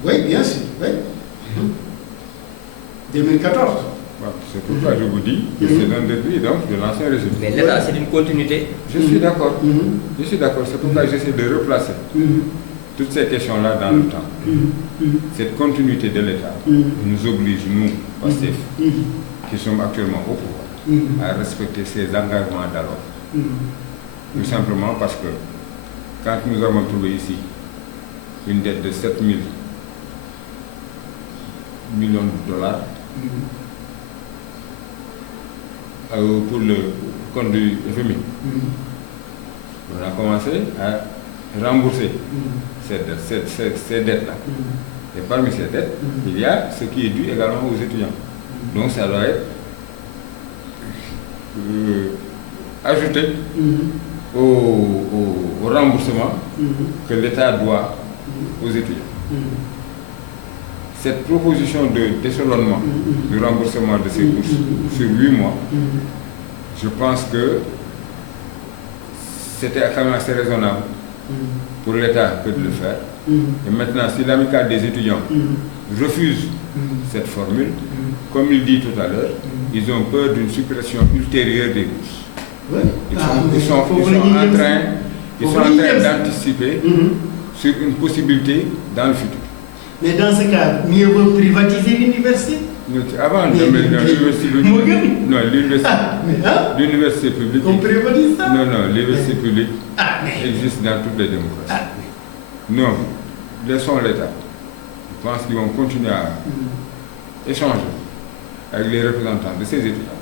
Oui, bien sûr, oui. 2014. Voilà, c'est pourquoi je vous dis que c'est un décret donc de l'ancien régime. mais l'État c'est une continuité. Je suis d'accord. Je suis d'accord. C'est pourquoi j'essaie de replacer toutes ces questions-là dans le temps. Cette continuité de l'État nous oblige, nous, Pastef, qui sommes actuellement au pouvoir, à respecter ces engagements d'alors. Tout simplement parce que quand nous avons trouvé ici une dette de 7 000 millions de dollars pour le compte du FMI, on a commencé à rembourser ces dettes-là. Et parmi ces dettes, il y a ce qui est dû également aux étudiants. Donc ça doit être ajouté au remboursement que l'État doit aux étudiants. Cette proposition d'échelonnement du remboursement de ces bourses sur 8 mois, je pense que c'était quand même assez raisonnable pour l'État que de le faire. Et maintenant, si l'amicale des étudiants refuse cette formule, comme il dit tout à l'heure, ils ont peur d'une suppression ultérieure des bourses. Oui. Ils sont en train d'anticiper sur une possibilité dans le futur. Mais dans ce cas, mieux vaut privatiser l'université. Avant, l'université publique. On privatise ça. Non, l'université publique existe dans toutes les démocraties. Non, laissons l'État. Je pense qu'ils vont continuer à échanger avec les représentants de ces étudiants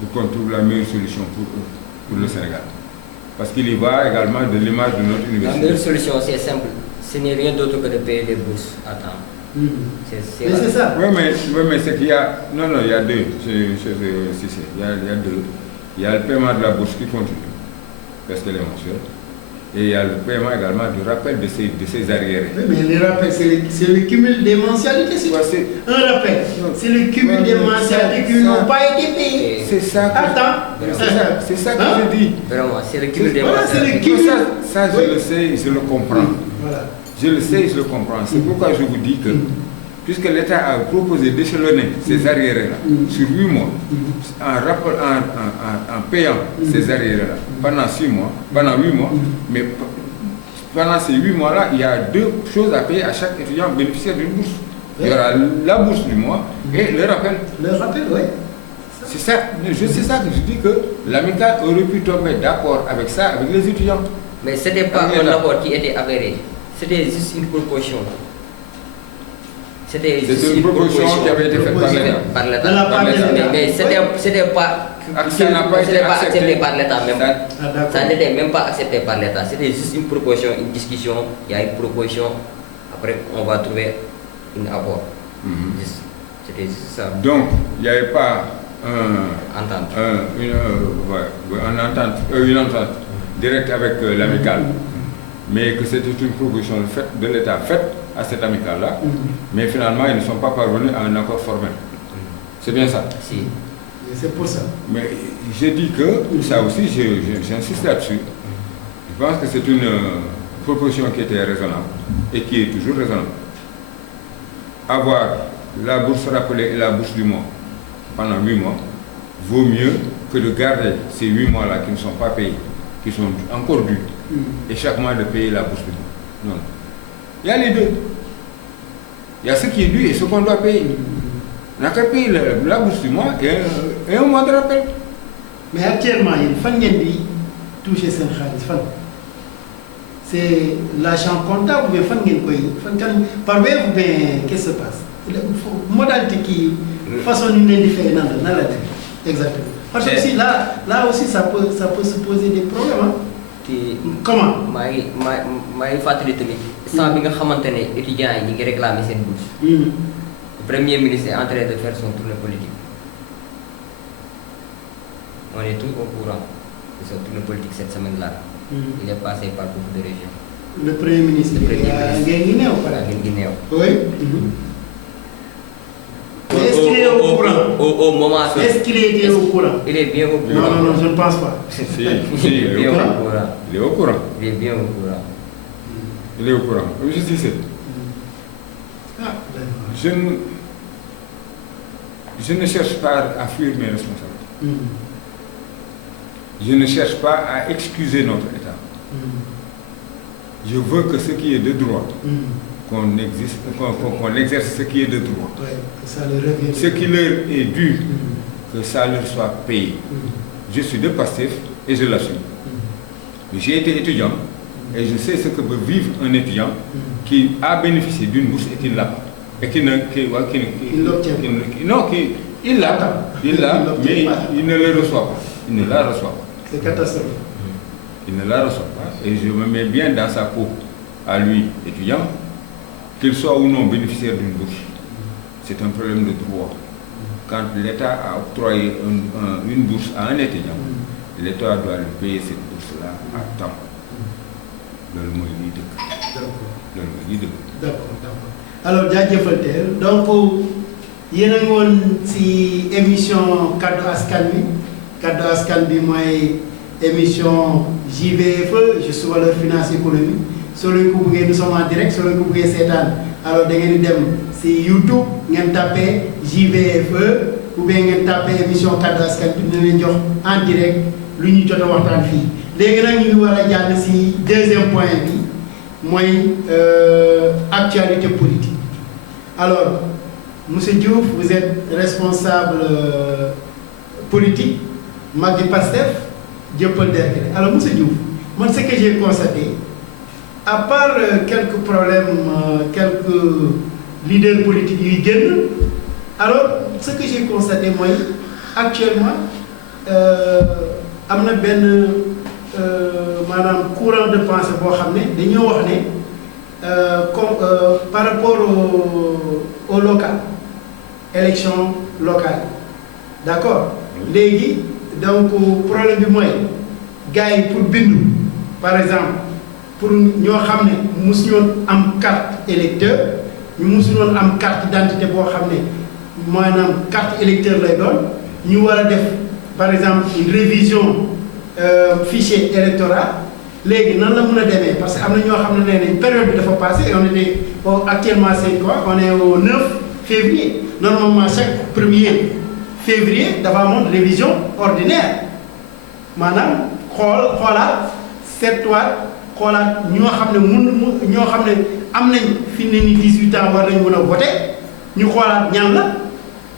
pour qu'on trouve la meilleure solution pour eux, pour le Sénégal. Parce qu'il y va également de l'image de notre université. La meilleure solution, c'est simple. Ce n'est rien d'autre que de payer les bourses à temps. Mais c'est ça. Oui, mais c'est qu'il y a... Non, il y a deux. Il y a deux. Il y a le paiement de la bourse qui continue, parce qu'elle est mensuelle. Et il y a le paiement également du rappel de ces arriérés. Oui, mais le rappel, c'est le cumul des mensualités. Un rappel, c'est le cumul des mensualités qui n'ont pas été payées. C'est ça que, c'est ça que je dis. Vraiment, c'est le cumul des mensualités. Ça, je le sais, je le comprends. Voilà. Je le sais, je le comprends. C'est pourquoi je vous dis que, puisque l'État a proposé d'échelonner ces arriérés-là sur 8 mois, en payant ces arriérés-là pendant 6 mois, pendant 8 mois, mais pendant ces 8 mois-là, il y a deux choses à payer à chaque étudiant bénéficiaire d'une bourse. Il y aura la bourse du mois et le rappel. Le rappel, oui. C'est ça que je dis que l'amicale aurait pu tomber d'accord avec ça, avec les étudiants. Mais ce n'était pas un accord qui était avéré. C'était juste une proposition. C'était C'est une proposition qui avait été faite par l'État. par De la part de l'État. Mais c'était pas. Ça n'a pas été accepté par l'État même. d'accord. Ça n'était même pas accepté par l'État. C'était juste une proposition, une discussion. Il y a une proposition. Après, on va trouver un accord. C'était juste ça. Donc, il n'y avait pas Entente. une entente directe avec l'amicale, mais que c'était une proposition de l'État faite à cette amicale-là, mais finalement, ils ne sont pas parvenus à un accord formel. C'est bien ça? Si. Et c'est pour ça. Mais j'ai dit que, ça aussi, j'insiste là-dessus, je pense que c'est une proposition qui était raisonnable et qui est toujours raisonnable. Avoir la bourse rappelée et la bourse du mois pendant 8 mois vaut mieux que de garder ces 8 mois-là qui ne sont pas payés, qui sont encore dus, et chaque mois de payer la bourse du mois. Non. Il y a les deux. Il y a ce qui est dû et ce qu'on doit payer. On n'a qu'à payer la bourse du mois et un mois de rappel. Mais actuellement, il faut toucher ce xaalis. C'est l'argent comptable, mais par web, qu'est-ce qui se passe? Modalité qui façon une différente, exactement. Parce que aussi, là aussi, ça peut se poser des problèmes. Hein? Comment? Je fàttali tamit instant bi nga xamante ne étudiants yi ñu ngi réclamer seen bourse. Le Premier ministre est en train de faire son tournée politique. On est tous au courant de son tournée politique cette semaine-là. Il est passé par beaucoup de régions. Le Premier ministre. Le Premier ministre. À Guinée. Oui. Est-ce qu'il est au courant? Au moment. Est-ce qu'il était au courant? Il est bien au courant. Non, je ne pense pas. Si, Il est bien au courant. Il est au courant. Il est bien au courant. Il est au courant. Je disais. Je ne cherche pas à fuir mes responsabilités. Je ne cherche pas à excuser notre État. Je veux que ce qui est de droit, qu'on exerce ce qui est de droit. Ouais, que ça leur revienne. Ce qui leur est dû, que ça leur soit payé. Je suis de Pastef et je l'assume. J'ai été étudiant et je sais ce que peut vivre un étudiant qui a bénéficié d'une bourse et qui ne l'a pas. Et qui ne l'obtient pas. Il l'a, mais il ne le reçoit pas. Il ne la reçoit pas. C'est catastrophique. Il ne la reçoit pas. Et je me mets bien dans sa peau, à lui, étudiant, qu'il soit ou non bénéficiaire d'une bourse. C'est un problème de droit. Quand l'État a octroyé une bourse à un étudiant, l'État doit lui payer cette bourse-là à temps. D'accord. Alors, jaajëfal donc yéen a ngi woon ci émission kaddu askan bi mooy émission JVFE juste valeur finance économie soo leen ko bëggee nous sommes en direct soo leen ko bëggee seetaan alors da ngeen di dem ci YouTube ngeen tapé JVFE ou bien ngeen tapé émission kaddu askan bi dina leen jox en direct lu ñu jot a waxtaan fii léegi nag ñu ngi war a jàll ci deuxième point bi mooy actualité politique. Alors, Monsieur Diouf, vous êtes responsable politique, Magdi Pastef, Dieuppeul Derklé. Alors, Monsieur Diouf, moi, ce que j'ai constaté, à part quelques problèmes, quelques leaders politiques qui viennent, alors, ce que j'ai constaté, moi, actuellement, am na benn maanaam courant de pensée boo xam ne dañoo wax ne par rapport au local élection locale d'accord léegi donc problème bi mooy gars yi pour bindu par exemple pour ñoo xam ne mosu ñoon am carte électeur ñu mosu ñoon am carte d'identité boo xam ne maanaam carte électeur lay doon ñu war a def par exemple une révision fichier électoral léegi nan la mën a demee parce que am na ñoo xam ne nee nañ période bi dafa passé et on était actuellement c'est quoi on est au 9 février normalement chaque 1er février dafa amoon révision ordinaire maanaam xoolaat seetwaat xoolaat ñoo xam ne ñoo xam ne am nañ fi ne ni 18 ans war nañ mën a voter ñu xoolaat ñan la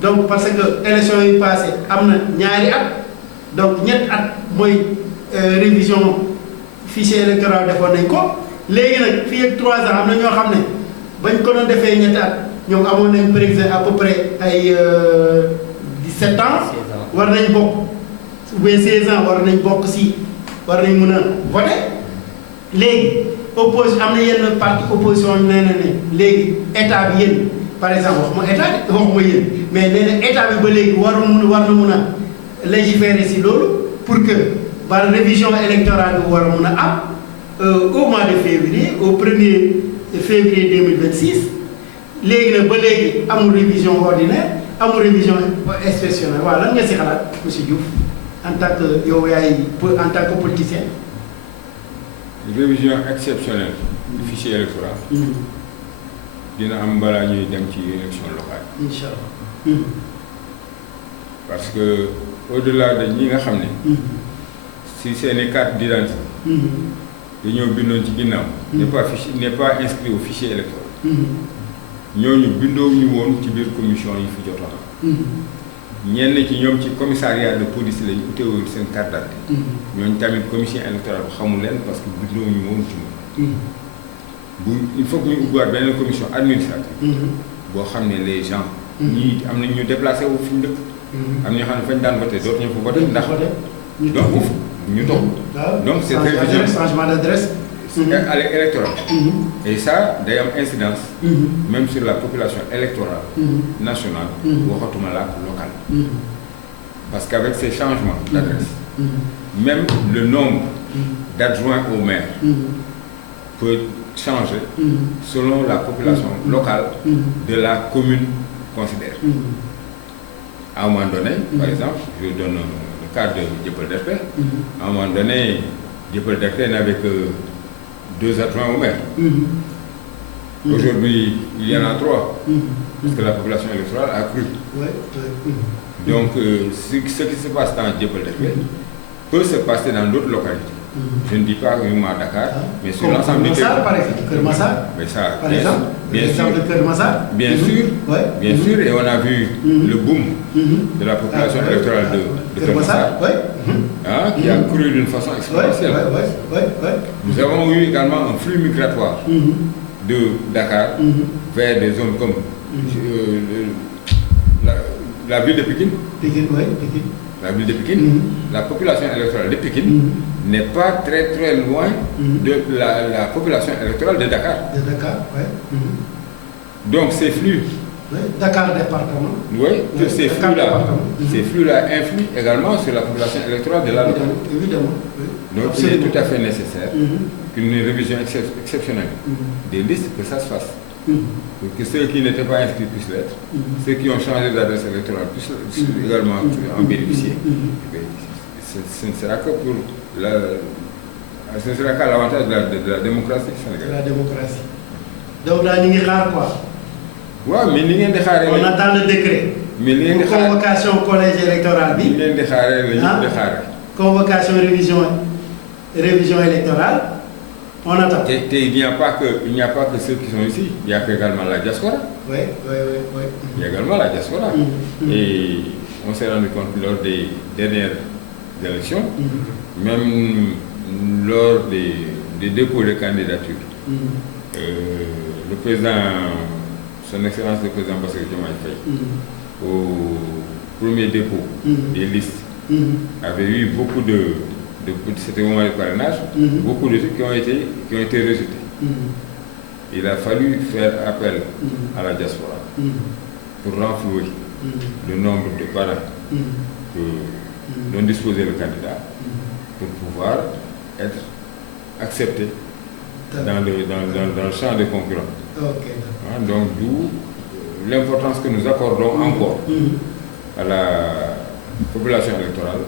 donc parce que élection yi passé am na ñaari at donc ñett at mooy révision fichier électoral defoon nañ ko léegi nag fii ak 3 ans am na ñoo xam ne bañ ko doon defee ñetti at ñoom amoon nañ par exemple à peu près ay 17 ans. 16 ans. war nañ bokk ou bien 16 ans war nañ bokk si war nañ mën a voter léegi am na yenn parti opposition nee na ne léegi état bi yéen par exemple waxuma état de waxuma yéen mais nee na état bi ba léegi war na mun a légiférer si loolu pour que ba révision électorale bi war a mun a am au mois de février au 1er février 2026 léegi nag ba léegi amul révision ordinaire amul révision exceptionnelle waaw lan nga si xalaat monsieur Diouf en tant que yow yaay en tant que politicien. révision exceptionnelle du fichier électoral dina am balaa ñuy dem ci élection locale. incha allah. parce que au-delà de ñi nga xam ne. si seeni carte d'identité. dañoo bindoon ci ginnaaw. n'est pas inscrit au fichier électoral. ñooñu bindoo ñu woon ci biir commission yi fi jotoon. ñenn ci ñoom ci commissariat de police lañu uteewoon seen carte d'identité. ñooñu tamit commission électorale xamul leen parce que bindoo ñu woon ci moom. il faut que ñu ubbiwaat beneen commission administrative. boo xam ne les gens. ñii am nañ ñu déplacé wu fi ñu dëkk. am na ñoo xam ne fañ daan voté dootuñu fa voté ndax. donc ñu toog. donc c'est révision changement d'adresse. électorale. Et ça day am incidence. même sur la population électorale. nationale. waxatuma la locale. parce qu'avec ces changements d'adresse. même le nombre d'adjoints au maire. peut changer. selon la population locale. de la commune considérée. À un moment donné, par exemple, je donne le cas de Dieuppeul-Derklé. À un moment donné, Dieuppeul-Derklé n'avait que 2 adjoints au maire. Aujourd'hui, il y en a 3, parce que la population électorale a cru. Donc, ce qui se passe dans Dieuppeul-Derklé peut se passer dans d'autres localités. Je ne dis pas uniquement à Dakar, mais sur l'ensemble du territoire. Par exemple, Kermassar, Mais ça, par exemple, bien sûr, de Kermassar. bien sûr, et on a vu le boom de la population électorale de Kermassar, qui a cru d'une façon exponentielle. Nous avons eu également un flux migratoire de Dakar vers des zones comme la ville de Pékin. La ville de Pékin, la population électorale de Pékin n'est pas très très loin de la population électorale de Dakar. De Dakar, Donc ces flux, Dakar département. oui, que ces flux-là influent également sur la population électorale de la localité. Évidemment. Donc il est tout à fait nécessaire qu'une révision exceptionnelle des listes, que ça se fasse. Pour que ceux qui n'étaient pas inscrits puissent l'être, ceux qui ont changé d'adresse électorale puissent également en bénéficier. Ce ne sera que pour ce ne sera qu'à l'avantage de la démocratie sénégalaise. De la démocratie. Donc là, nous avons quoi? Oui, mais nous on attend le décret. Mais nous convocation au collège électoral. Convocation révision électorale. On attend. Il n'y a pas que ceux qui sont ici, il y a également la diaspora. Oui. Il y a également la diaspora. Et on s'est rendu compte lors des dernières élections, même lors des dépôts de candidature, le président, son Excellence le président Bassirou Diomaye Faye, au premier dépôt des listes, avait eu beaucoup c'était au moment du parrainage, beaucoup de trucs qui ont été rejetés. Il a fallu faire appel à la diaspora pour renflouer le nombre de parrains dont disposait le candidat pour pouvoir être accepté dans le champ des concurrents. Donc d'où l'importance que nous accordons encore à la population électorale,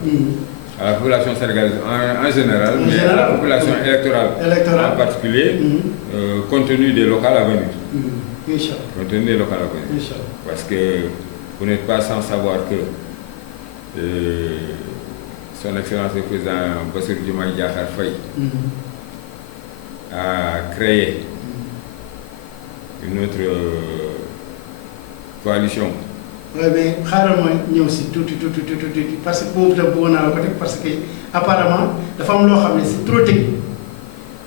à la population sénégalaise en général, mais à la population électorale en particulier, compte tenu des locales à venir. Compte tenu des locales à venir. Parce que vous n'êtes pas sans savoir que son Excellence le président Bassirou Diomaye Diakhar Faye a créé une autre coalition. Oui, mais xaaral ñëw si tuuti parce que boobu tam bëggoon naa la ko teg parce que apparemment dafa am loo xam ne c'est trop technique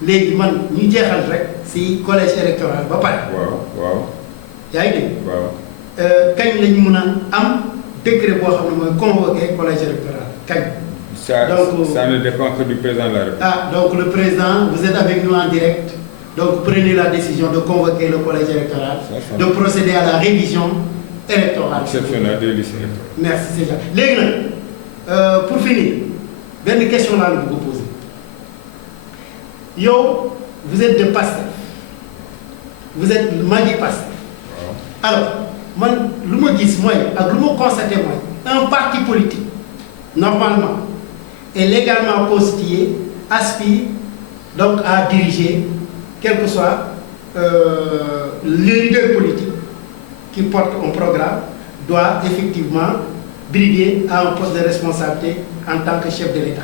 léegi man ñu jeexal rek si collège électoral ba pare. waaw. yaa ngi dégg. waaw. kañ la ñu mën a am décret boo xam ne mooy convoqué collège électoral kañ. Ça ne dépend que du président de la République. Ah, donc le président, vous êtes avec nous en direct. Donc prenez la décision de convoquer le collège électoral, de procéder à la révision électorale. Exceptionnelle des listes électorales. Merci, c'est ça. Maintenant, pour finir, une question là que vous posez. Yo, vous êtes de Pastef. Vous êtes Madi Pastef. Alors, moi, ce que je dis, ce que je constate, un parti politique, normalement, est légalement constitué, aspire donc à diriger, quel que soit le leader politique qui porte un programme, doit effectivement briguer à un poste de responsabilité en tant que chef de l'État.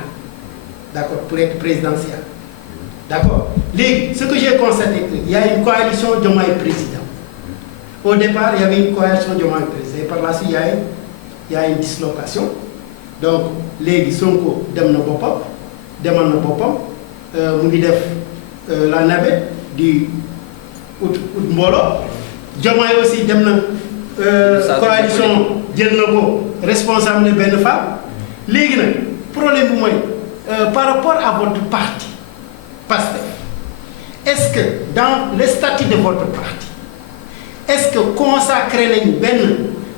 D'accord, pour être présidentiel. D'accord. Ce que j'ai constaté, il y a une coalition Diomaye président. Au départ, il y avait une coalition Diomaye président. Et par la suite, il y a une dislocation. Donc, les Sonko dem na bopam, demal na bopam, mu ngi def la navette di ut mbolo. Diomaye aussi dem na coalition jël na ko responsable benn femme. Légui nak problème bu moy par rapport à votre parti Pastef, est-ce que dans le statut de votre parti, est-ce que consacré nañu benn,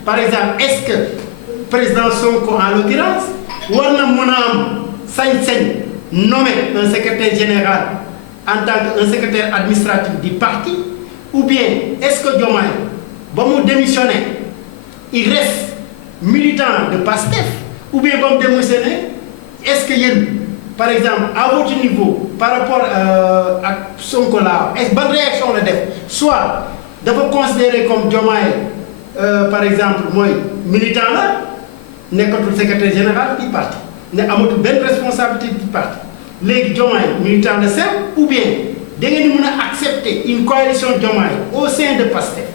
par exemple, est-ce que président Sonko en l'occurrence war na mën a am sañ-sañ nommer un secrétaire général en tant qu'un secrétaire administratif du parti, ou bien est-ce que Diomaye ba mu démissionner il reste militant de Pastef, ou bien ba mu démissionner est-ce que yéen par exemple à votre niveau par rapport à Sonko là est-ce bonne réaction la def, soit dafa considérer comme Diomaye par exemple mooy militant la nekkatul secrétaire général du parti ne amatul benn responsabilité du parti léegi Diomaye militant de simple, ou bien da ngeen di mën a accepter une coalition Diomaye au sein de Pastef.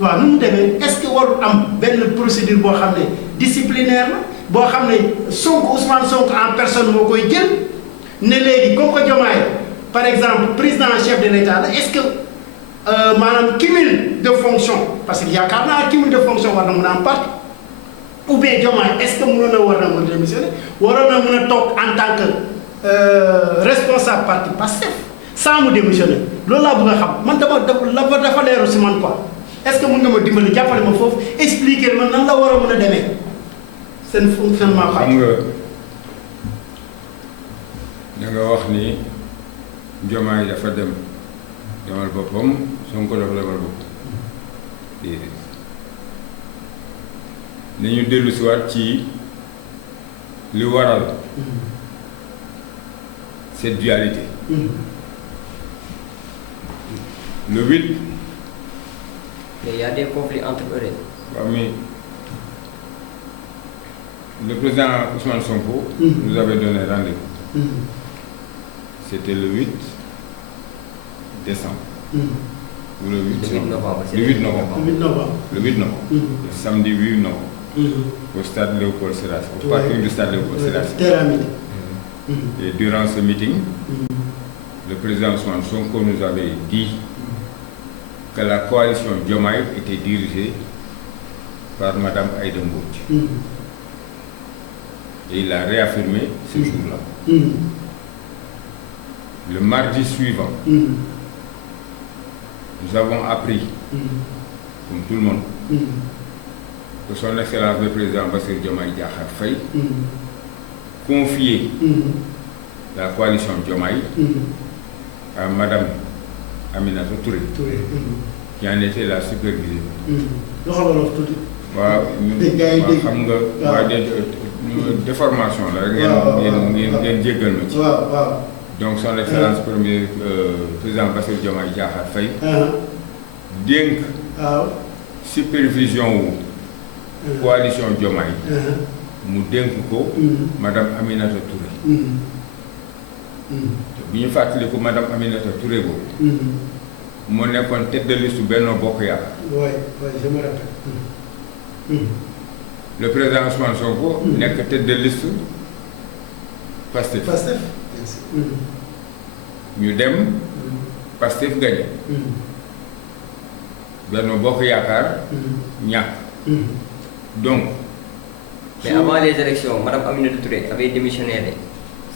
waaw nu mu demee est-ce que warul am benn procédure boo xam ne disciplinaire la boo xam ne Sonko Ousmane Sonko en personne moo koy jël ne léegi comme que Diomaye par exemple président chef de l'État la, est-ce que maanaam cumul de fonction, parce que yaakaar naa cumul de fonction war na mën a am parti, ou bien Diomaye est-ce que mënoon na war na mën a démissionner waroon na mën a toog en tant que responsable parti Pastef sans mu démissionner loolu laa bëgg a xam man dafa leeru si man quoi. Est-ce que mën nga ma dimbali jàppale ma foofu expliquer ma nan la war a mën a demee seen fonctionnement parti. xam nga da nga wax ni Diomaye dafa demal boppam Sonko dafa demal boppam déedéet nañu dellu si waat ci li waral cette dualité. Le 8. Mais il y a des conflits entre eux. Mais le président Ousmane Sonko nous avait donné rendez-vous. C'était le 8 décembre. Ou le 8 novembre. Le 8 novembre. Le 8 novembre. Le samedi 8 novembre. Au stade Léopold Sédar, au parking du stade Léopold Sédar. Et durant ce meeting, le président Ousmane Sonko nous avait dit que la coalition Diomaye était dirigée par Madame Aïda Mbodj. Et il l'a réaffirmé ce jour-là. Le mardi suivant, nous avons appris, comme tout le monde, que son Excellence le président Bassirou Diomaye Diakhar Faye confiait la coalition Diomaye à Madame Aminata Touré, qui en était la superviseure. waaw xam nga waa déformation la ngeen jéggal ma ci. Donc son Excellence premier président Bassirou Diomaye Diakhar Faye dénk supervision wu coalition Diomaye mu dénk ko Madame Aminata Touré. bi ñu fàttaliku Madame Aminata Touré boobu moo nekkoon tête de liste Benno Bokk Yaakaar. Oui, je me rappelle. Le président Ousmane Sonko nekk tête de liste Pastef. Pastef. ñu dem Pastef gagné. Benno Bokk Yaakaar ñàkk. Donc. Mais avant les élections, Madame Aminata Touré avait démissionné,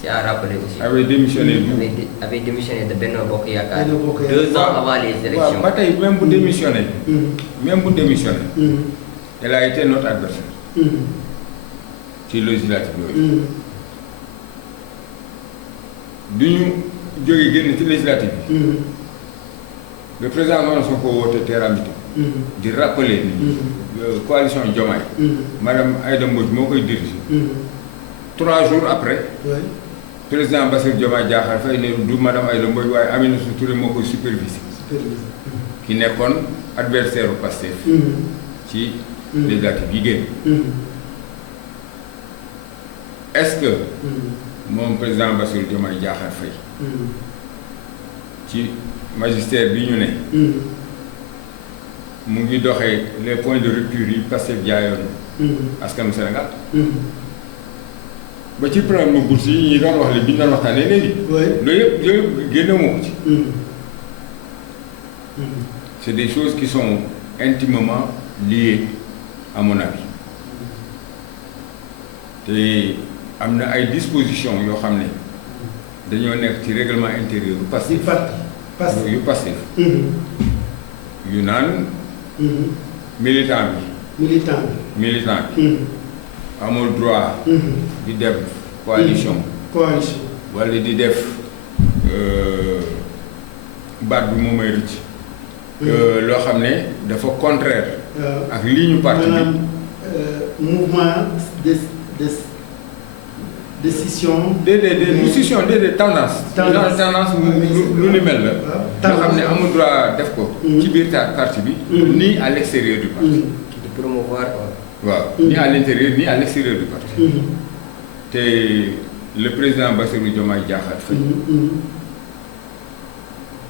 c'est à rappeler aussi. Avait démissionné avait démissionné de Benno Bokk Yaakaar. Benno Bokk Yaakaar. 2 ans avant les élections. Ba tey même bu démissionné. Même bu démissionné. Elle a été notre adversaire. ci législative yooyu. du ñu jógee génn ci législative bi. le président Ousmane Sonko woote terre à midi. di rappeler ni coalition Diomaye. madame Aïda Mbodj moo koy diriger. 3 jours après. président Bassirou Diomaye Diakhar Faye ne du madame Aïda Mbodj waaye Aminata Touré moo koy superviser. ki nekkoon adversaire u Pastef. ci législative yi génn. est-ce que moom président Bassirou Diomaye Diakhar Faye ci magistère bi ñu ne mu ngi doxee les points de rupture yi Pastef jaayoon askanu Sénégal ba ci problème mu bourse yi ñuy doon wax li bi ñu doon waxtaanee léegi loolu yëpp génne moo ko ci c'est des choses qui sont intimement liées à mon avis te am na ay dispositions yoo xam ne dañoo nekk ci règlement intérieur yu Pastef yu Pastef yu naan militant bi amul droit di def coalition wala di def baat bi moom may rëcc loo xam ne dafa contraire ak ligne parti bi mouvement décision. déedéet tendance lu ni mel la. nga xam ne amul droit def ko. ci biir parti bi. ni à l'extérieur du parti. de promouvoir quoi. waaw ni à l'intérieur ni à l'extérieur du parti. te le président Bassirou Diomaye Diakhar Faye.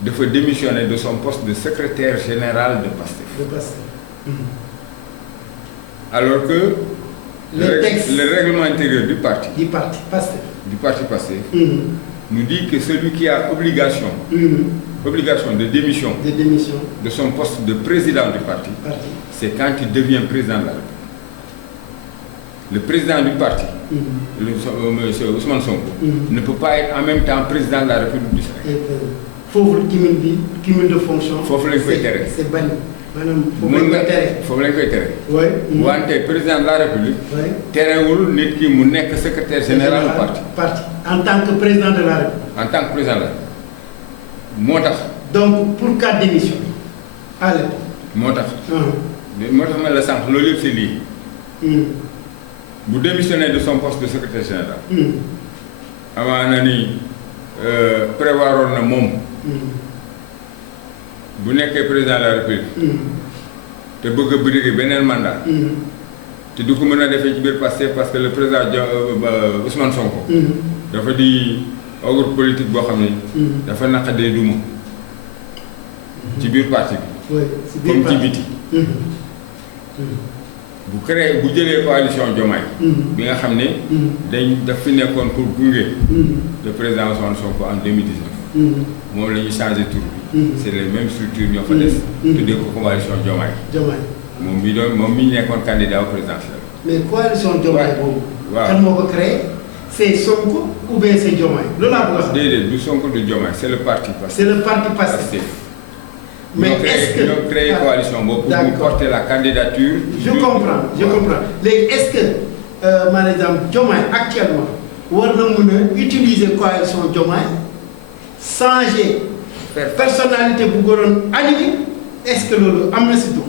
dafa démissionner de son poste de secrétaire général de Pastef. Alors que. Le règlement intérieur du parti Pastef nous dit que celui qui a obligation de démission de son poste de président du parti, c'est quand il devient président de la République. Le président du parti, monsieur Ousmane Sonko, ne peut pas être en même temps président de la République du Sénégal. Faut cumul de fonction. C'est banni. foofu lañ koy tere. wante président de la république. terewul nit ki mu nekk secrétaire général du parti. en tant que président de la république. en tant que président de la république moo tax. donc pour cas de démission à l'époque. moo tax ma la sànq loolu yëpp c'est lii. bu démissionné de son poste de secrétaire général. amaana ni prévoiroon na moom. bu nekkee président de la république. te bëgg a briguer beneen mandat. te du ko mën a defee ci biir Pastef parce que le président Ousmane Sonko. dafa di ogre politique boo xam ne. dafa naqadee duma. ci biir parti bi. comme ci biti. bu jëlee coalition Diomaye. bi nga xam ne. daf fi nekkoon pour gunge. le président Ousmane Sonko en 2019. moom la ñu changé tur bi. c'est les mêmes structures ñoo fa des. tuddee ko coalition Diomaye. moom mi nekkoon candidat au présidentiel. mais coalition Diomaye boobu. waaw kan moo ko créé c'est Sonko ou bien c'est Diomaye loolu laa bëgg a xam. déedéet du Sonko du Diomaye c'est le parti Pastef. c'est le parti Pastef. mais est-ce que ñoo créé coalition boobu pour mu porter la candidature. je comprends léegi est-ce que par exemple Diomaye actuellement war na mën a utiliser coalition Diomaye changer personnalité bu gënoon animé est-ce que loolu am na si droit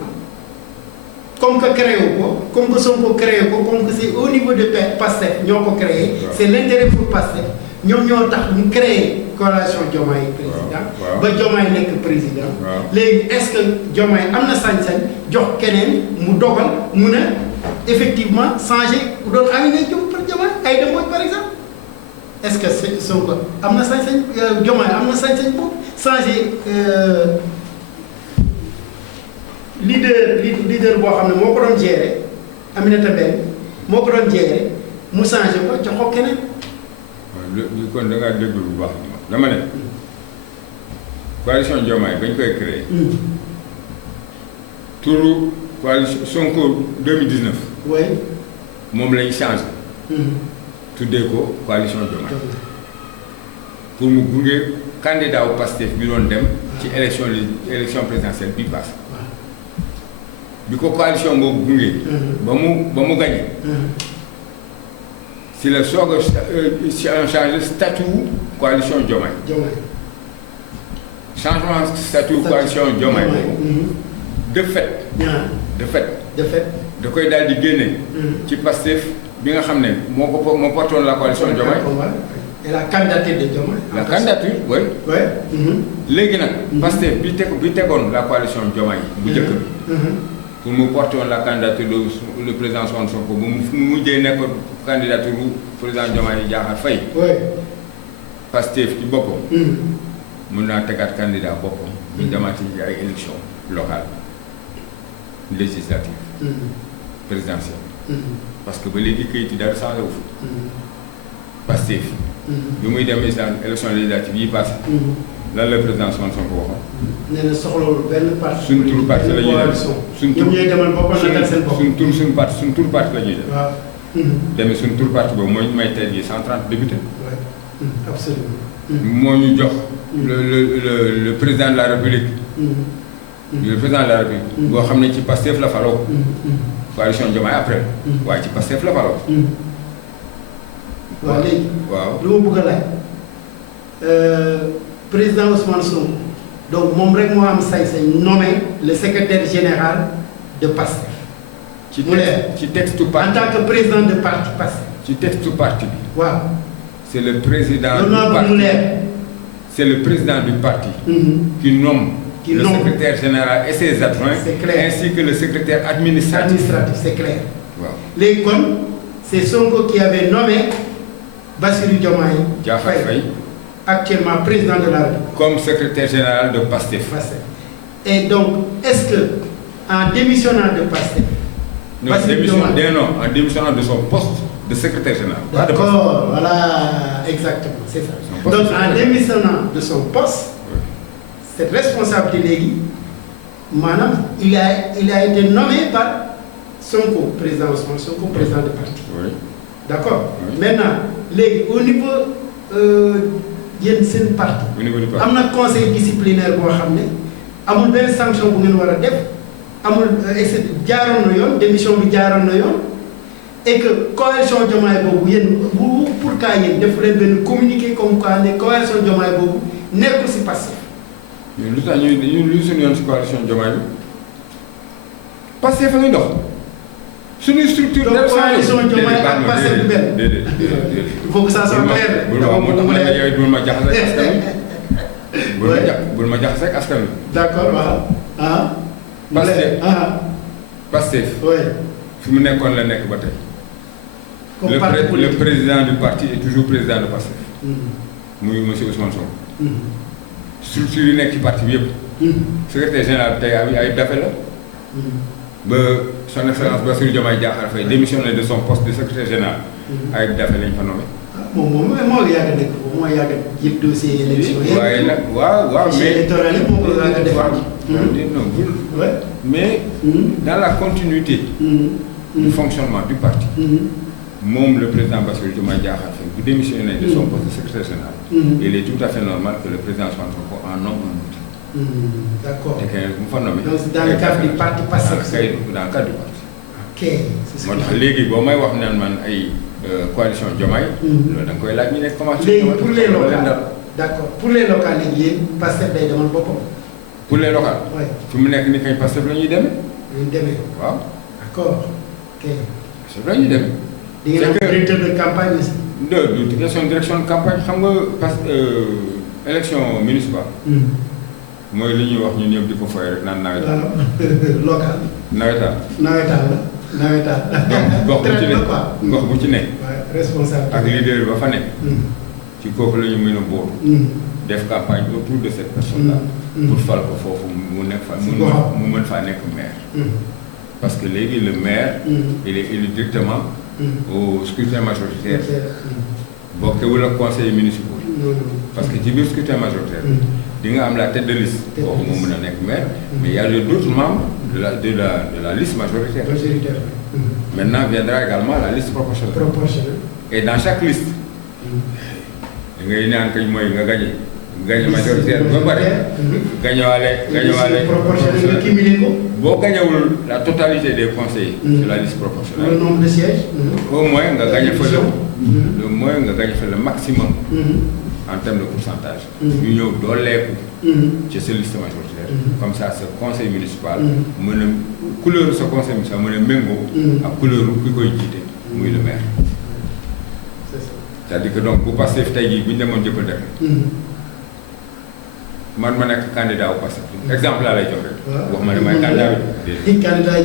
comme que créé ko comme que Sonko créé ko comme que c'est au niveau de Pastef ñoo ko créé. c'est l'intérêt pour Pastef ñoom ñoo tax ñu créé coalition Diomaye président. ba Diomaye nekk président. léegi est-ce que Diomaye am na sañ-sañ jox keneen mu dogal mun a effectivement changer doon animé pour Diomaye Aïda Mbodj par exemple. est-ce que c'est Sonko am na sañ-sañ Diomaye am na sañ-sañ boobu changer leader boo xam ne moo ko doon gérer Aminata Mbengue moo ko doon gérer mu changer ko jox ko keneen. waaw lu kon da ngaa déglu bu baax dama ne coalition Diomaye bañ koy créer turu coalition Sonko 2019 oui. moom lañ changé tuddee ko coalition Diomaye pour mu gunge candidat au Pastef bi doon dem ci élection présidentielle bi passé bi ko coalition boobu gunge ba mu gagné si la soog a changé statut coalition Diomaye changement statut coalition Diomaye de fait da koy daal di génne ci Pastef bi nga xam ne moo porté woon la coalition Diomaye et la candidature de Diomaye. La candidature, oui. Oui. Léegi nag Pastef bi tegoon la coalition Diomaye bu njëkk bi pour mu porter woon la candidature de le président Ousmane Sonko bu mu mujjee nekk candidature bu président Diomaye Diakhar Faye. Oui. Pastef ci boppam. mun naa tegaat candidat boppam. ñu demaati ci ay élection locale législative. présidentielle. parce que ba léegi kayit yi dara changé wu fi. Pastef. bi muy dem élection législative yi passé. lan la président Sonko waxoon. nee na soxlawul benn parti. suñ tur parti la ñuy def suñ tur ñoom ñooy demal boppam nekkal seen bopp. suñ tur parti la ñuy def. waaw. demee suñ tur parti boobu mooy may tey jii 130 députés. oui absolument. moo ñu jox le président de la République. le président de la République. boo xam ne ci Pastef la faloo. coalition Diomaye après. waaye ci Pastef la faloo. waaw léegi. waaw lu ma bëgg a laaj président Ousmane Sonko donc moom rek moo am sañ-sañ nommé le secrétaire général de Pastef. ci texte parti en tant que président de parti Pastef. ci texte parti bi. waaw. c'est le président du loolu parti. leer. C'est le président du parti qui nomme le secrétaire général et ses adjoints, ainsi que le secrétaire administratif. C'est clair. Wow. Les cons, c'est Sonko qui avait nommé Bassirou Diomaye Faye, actuellement président de la République. Comme secrétaire général de Pastef. Et donc, est-ce que en démissionnant de Pastef, en démissionnant de son poste de secrétaire général. D'accord, voilà, exactement, c'est ça. Donc, en démissionnant de son poste, cette responsabilité, madame, il a été nommé par Sonko, président Ousmane Sonko, président du parti. Oui. D'accord. Oui. Maintenant, au niveau de parti, au niveau du parti, il y a un conseil disciplinaire qui amul benn sanction bu ngeen war a def amul jaaroon na yoon démission bi jaaroon na yoon et que coalition Diomaye boobu yéen bu pour cas yéen def leen benn communiqué comme quoi ne coalition Diomaye boobu nekkul si Pastef. mais lu tax ñu lu suñu yoon si coalition Diomaye bi Pastef fa ñuy dox suñuy structure. donc coalition Diomaye ak Pastef du benn. déedéet il faut que ça soit clair. moo tax ma yow ma jaxase askan wi. bul ma jaxase ak askan wi. d'accord waaw. Pastef. oui. fi mu nekkoon la nekk ba tey. Le président du parti est toujours président de Pastef. muy monsieur Ousmane Sonko. structure yi nekk ci parti bi yëpp. secrétaire général tey ay dafe la. ba son excellence Bassirou Diomaye Diakhar Faye démissionné de son poste de secrétaire général. ay dafe lañ fa nommé. moom moo yàgg nekk moo yàgg jël dossier élection yi. waaye nag waaw mais électoral yi moo ko yàgg def. mais dans la continuité. du fonctionnement du parti. Moom le président Bassirou Diomaye Diakhar Faye bu démissionné de son poste de secrétaire général. Il est tout à fait normal que le président Ousmane Sonko en nomme un autre. D'accord. te kay mu fa nommé. donc dans le cadre du parti Pastef. dans le cadre du parti. ok c'est ce moo tax léegi boo may wax naan man ay coalition Diomaye. loolu da nga koy laaj ñu nekk commencé. léegi pour les locales d'accord pour les locales léegi yéen Pastef day demal boppam. pour les locales. oui fi mu nekk ni kay Pastef la ñuy demee. ñu demee. waaw. d'accord ok. Pastef la ñuy demee. di ngeen am directeur de campagne aussi. du question direction de campagne xam nga parce que élection municipale. mooy li ñuy wax ñun ñëpp di ko fooy rek naan nawetaan. local. nawetaan. nawetaan la nawetaan. donc gox bu ci ne gox bu ci ne. responsable. ak leader ba fa ne. ci kooku la ñu mën a boobu. def campagne autour de cette personne là. pour fal ko foofu mu nekk fa mu mën faa nekk maire. parce que léegi le maire. il est élu directement. au scrutin majoritaire. bokkewul ak conseil municipal. parce que ci biir scrutin majoritaire. di nga am la tête de liste. kooku moo mën a nekk maire. mais y a d'autres membres de la liste majoritaire. Majoritaire. Maintenant viendra également la liste proportionnelle. Proportionnelle. Et dans chaque liste, ngay naan kañ mooy nga gagné majoritaire ba pare. gagné proportionnelle nga cumulé ko. boo gagnewul la totalité des conseillers. de la liste proportionnelle. Le nombre de sièges. au moins nga gagné fa le moins nga gagné fa le maximum. en termes de pourcentage. ñu ñëw dooleeku. ci sa liste majoritaire. comme ça ce conseil municipal. mën a couleur sa conseil municipal mën a méngoo. ak couleur ki koy jiite muy le maire. c'est-à-dire que donc bu Pastef tey jii bu ñu demoon jëppal def man ma nekk candidat wu Pastef exemple laa lay jox rek. wax ma ne may candidat bi. candidat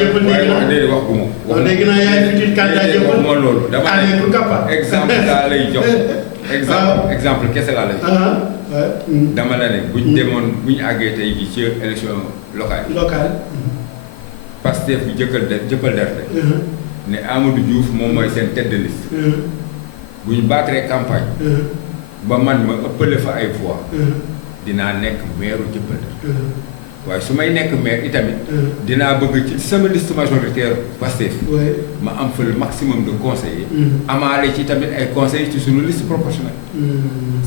jëppal déedéet wax gu ma. dégg naa yaay futur candidat jëppal. waxuma loolu dama ne exemple laa lay jox. exemple kese laa lay jox. dama la ne bu ñu demoon bu ñu àggee tey jii ci élection locale yi. Pastef bi jëppal def ne Amadou Diouf moom mooy seen tête de liste. bu ñu battre campagne. ba man ma ëppale fa ay voix. dinaa nekk maire Dieuppeul Derklé. waaye su may nekk maire itamit. dinaa bëgg ci sama liste majoritaire Pastef. ma am fa le maximum de conseillers. amaale ci tamit ay conseillers ci suñu liste proportionnelle.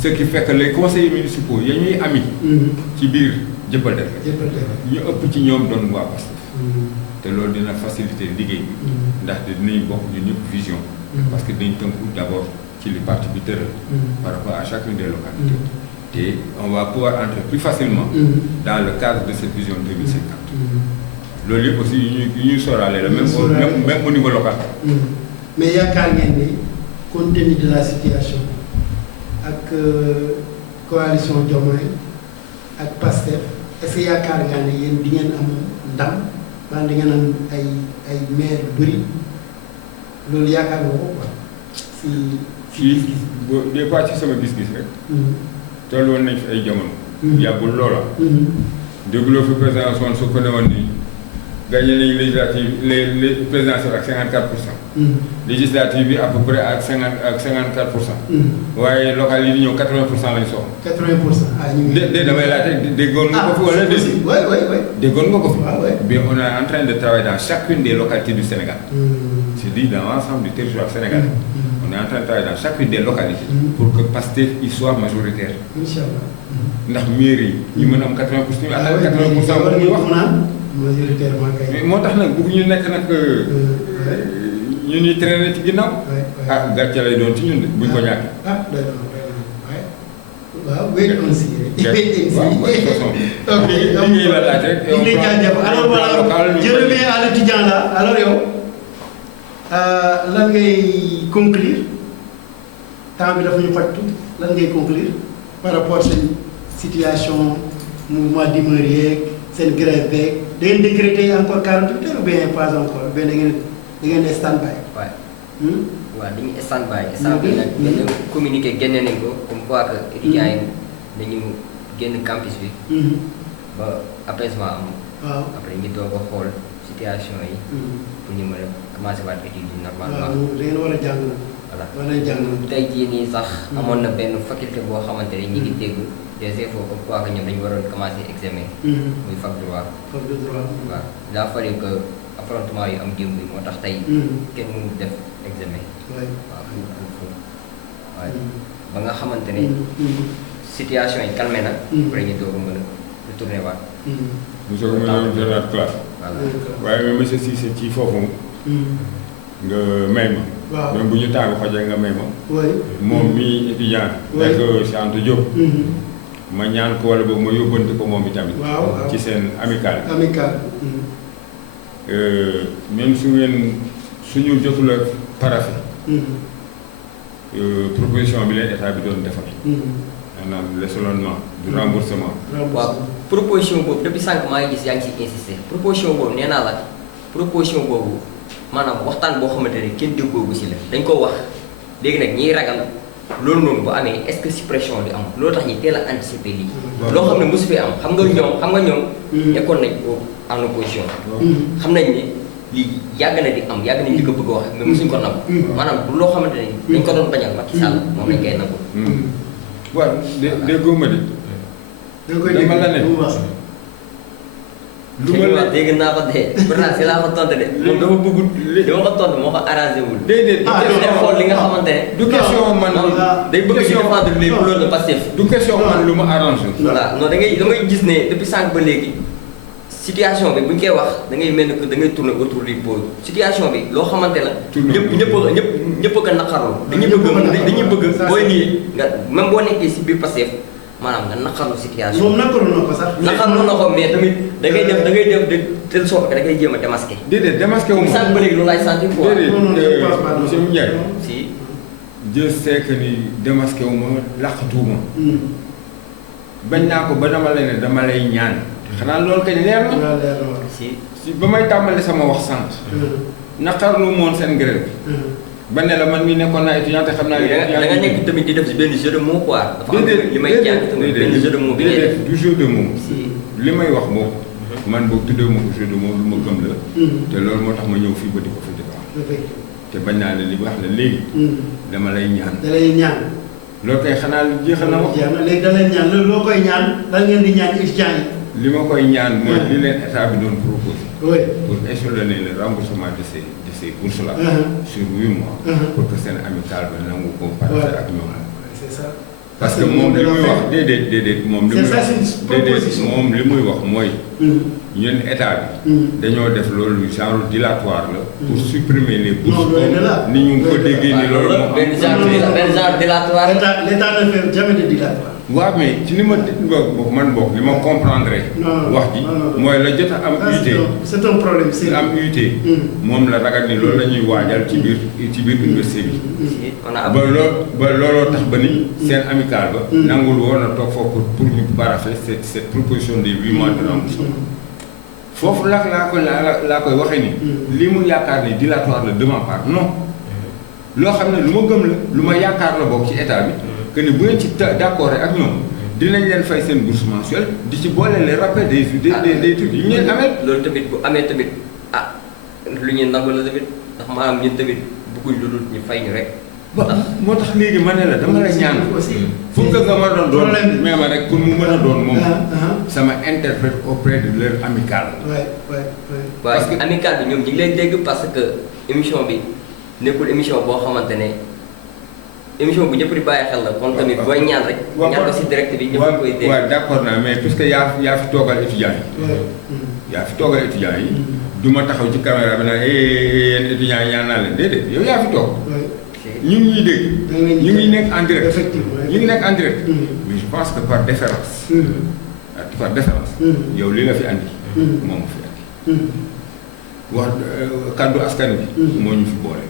ce qui fait que les conseillers municipaux ya ñuy ami. ci biir Dieuppeul Derklé. ñu ëpp ci ñoom doon waa Pastef. te loolu dina faciliter liggéey bi. ndaxte dinañ bokk ñu ñëpp vision. parce que dinañ tënku d'abord ci li parti bi tëral. par rapport à chacune des localités. Et on va pouvoir entrer plus facilement dans le cadre de cette vision 2050. Loolu yëpp aussi yu ñuy sóoraale la même au niveau local. mais yaakaar ngeen ni compte tenu de la situation ak coalition Diomaye ak Pastef est-ce que yaakaar nga ne yéen di ngeen am ndam maanaam di ngeen am ay maire yu bëri loolu yaakaar nga ko quoi ci des fois ci sama gis-gis rek. toll woon nañ fi ay jamono. yàggul loola. dégloo fi président Ousmane Sonko ne woon nii gagné nañu législative les présidentielles ak 54%. législative bi à peu près ak 54%. waaye local yi di ñëw 80% lañ soxla. 80% ñu ngi. damay laajte déggoon nga ko fi wala déedéet. oui. déggoon nga ko fi. bien on est en train de travailler dans chacune des localités du Sénégal. c'est dit dans l'ensemble du territoire sénégalais. On est en train de travailler dans chacune des localités pour que Pastef il soit majoritaire. Inch'Allah. ndax mairie yi mën a am 80%. ak 80% bu ñuy wax majoritairement kay. mais moo tax nag bëgg ñu nekk nag ñu ñuy traîner ci ginnaaw. gàcce lay doon ci ñun de buñ ko ñàkkee. doy na waaw wait on see. waaw liggéey la laaj rek. alors voilà je reviens à l'étudiant là alors yow lan ngay conclure temps bi dafa ñu xoj tuuti lan ngay conclure par rapport seen situation mouvement d'humeur yeeg seen grève beeg da ngeen décréter encore 48 heures ou bien pas encore bien da ngeen stand by. waaw dañuy stand by instant bi nag benn communiqué génne nañ ko comme quoi que étudiants yi dañu génn campus bi. ba apaisement am. waaw après ñu doog a xool situation yi. pour ñu mën a commencé waat études yi normalement. waaw da ngeen war a jàng nag. voilà war nañ jàng nag. tey jii nii sax. amoon na benn faculté boo xamante ne ñu ngi dégg des infos comme quoi que ñoom dañu waroon commencé examen. muy fac droit. fac de droit. waaw il a fallu que affrontement yu am démb bi moo tax tey. kenn mënu def examen. waaw waaye ba nga xamante ne. situation yi calmé na. après ñu doog a mën a retourné waat. monsieur le maire classe. waaye mais monsieur Cissé ci foofu. nga may ma. waaw même bu ñu taagu xojee nga may ma. moom mi étudiant. nekk si Anta Diop. ma ñaan ko wala boobu ma yóbbante ko moom itamit. waaw ci seen amical. même su ngeen suñu jotul a parafe. proposition bi leen état bi doon defal. maanaam l'échelonnement du remboursement. waaw proposition boobu depuis sànq maa ngi gis yaa ngi ciy insister proposition boobu nee naa la proposition boobu maanaam waxtaan boo xamante ne kenn déggoogu si la dañ ko wax léegi nag ñiy ragal loolu noonu bu amee est-ce que suppression di am loolu tax ñi teel a anticiper lii. loo xam ne mosu fi am xam nga ñoom. nekkoon nañ ko en opposition. xam nañ ne lii yàgg na di am yàgg nañ di ko bëgg a wax mais mosuñ ko nangu. maanaam bu loo xamante ne dañ ko doon bañal Macky Sall moom lañ koy nangu. waaw déggoo ma de. dama la ne lu ma la dégg naa ko de pourtant si laa ko tontu de. moom dafa bëggul li ma ko tontu moo ko arrangé wul. déedéet xool li nga xamante ne. du question man day bëgg di défendre les couleurs de Pastef. du question man lu ma arrangé. voilà non da ngay gis ne depuis sànq ba léegi situation bi bu ñu koy wax da ngay mel ni que da ngay tourner autour du pot situation bi loo xamante la. ñëpp a naqarlu. dañuy bëgg booy nii nga même boo nekkee si biir Pastef maanaam nga naqarlu situation. moom naqarlu na ko sax. naqarlu na ko mais tamit da ngay def de telle sorte que da ngay jéem a démasqué. déedéet démasqué wu ma. sànq ba léegi loolu laay sentir quoi. déedéet monsieur Ndiaye. si. je sais que ni démasqué wu ma laqatuwuma. bañ naa ko ba dama lay ne dama lay ñaan. xanaa loolu kañ leer na. si ba may tàmbali sama wax sant. naqarlu moon seen grève bi. ba ne la man mii nekkoon naa étudiant te xam naa. da nga nekk tamit di def si benn jeu de mots quoi. dafa am li may jàng tamit benn jeu de mots bi ngay def du jeu de mots. li may wax moom. man boobu tuddee ma ko jeu de mots lu ma gëm la. te loolu moo tax ma ñëw fii ba di ko fi di ko wax. te bañ naa ne li wax la léegi. dama lay ñaan. da lay ñaan. loolu kay xanaa jeexal na wax. léegi da lay ñaan loolu loo koy ñaan lan ngeen di ñaan étudiants yi. li ma koy ñaan mooy li leen état bi doon proposé. oui pour échelonner le remboursement de ces bourses là. sur 8 mois. pour que seen amical ba nangu ko partager ak ñoom. c'est ça. parce que moom li muy wax déedéet moom. li muy wax déedéet moom li muy wax mooy. ñun état bi. dañoo def loolu genre dilatoire la. pour supprimer les bourses. ni ñu ko déggee ni loolu moo am. benn genre dilatoire. l'état ne fait jamais de dilatoire. waaw mais ci li ma man bokk li ma comprendre wax ji mooy la jot a am UT. c'est un problème sérieux. am UT. moom la ragal ni loolu la ñuy waajal ci biir université bi. ba looloo tax ba ni seen amical ba. nangul woon a toog foofu pour ñu paraphé cette proposition des 8 mois de remboursement. foofu laa koy waxee ni. li mu yaakaar ni dilatoire la de ma part non. loo xam ne lu ma gëm la lu ma yaakaar la bokk ci état bi. que ni bu ngeen ci d'accord ak ñoom dinañ leen fay seen bourse mensuelle di ci boole les rappels des trucs yi ñu leen amee. loolu tamit bu amee tamit lu ñuy nangu la tamit ndax maanaam ñun tamit bëgguñ lu dul ñu fay ñu rek. moo tax léegi ma ne la dama la ñaan fu nga ma doon mais ma rek pour mu mën a doon moom sama interprète auprès de leur amical. parce que amical bi ñoom ñu ngi lay dégg parce que émission bi nekkul émission boo xamante ne. émission bu ñëpp di bàyyi xel la kon tamit booy ñaan rek. ñaan ko si direct bi ñëpp koy dégg. waaw d'accord naa mais puisque yaa fi toogal étudiants yi. yaa fi toogal étudiants yi. du ma taxaw ci caméra bi naan yéen étudiants yi ñaan naa leen déedéet yow yaa fi toog. ñu ngi ñuy dégg. ñu ngi nekk en direct. effectivement ñu ngi nekk en direct. mais je pense que par déférence. par déférence. yow li la fi andi. moom fi andi. wax kaddu askan bi. moo ñu fi boole.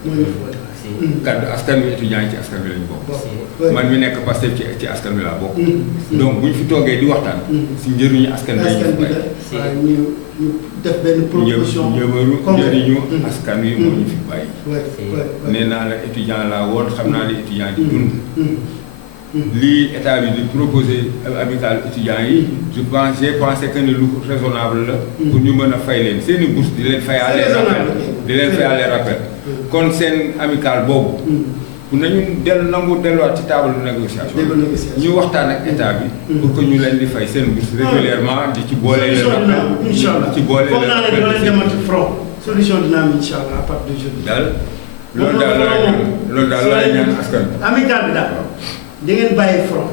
kaddu askan wi étudiants yi ci askan wi lañu bokk. man mi nekk Pastef ci askan wi laa bokk. donc bu ñu fi toogee di waxtaan. si njëriñu askan wi ñu fi bàyyi. ñu def benn proposition njëriñu askan wi moo ñu fi bàyyi. nee naa la étudiant laa woon xam naa li étudiant di dund. lii état bi di proposer amical étudiants yi. j'ai pensé que ni lu raisonnable la. pour ñu mën a fay leen seen i bourse di leen fayaale rappel di leen fayaale rappel. kon seen amical boobu. nañu delluwaat ci table de négociation. ñu waxtaan ak état bi. pour que ñu leen di fay seen bourse régulièrement di ci boole leen rappel. ci boole leen rappel foog naa ne doo leen front. solution dina am incha allah à partir de jeudi. daal loolu daal la ñaan askan bi. amical bi daal da ngeen bàyyi front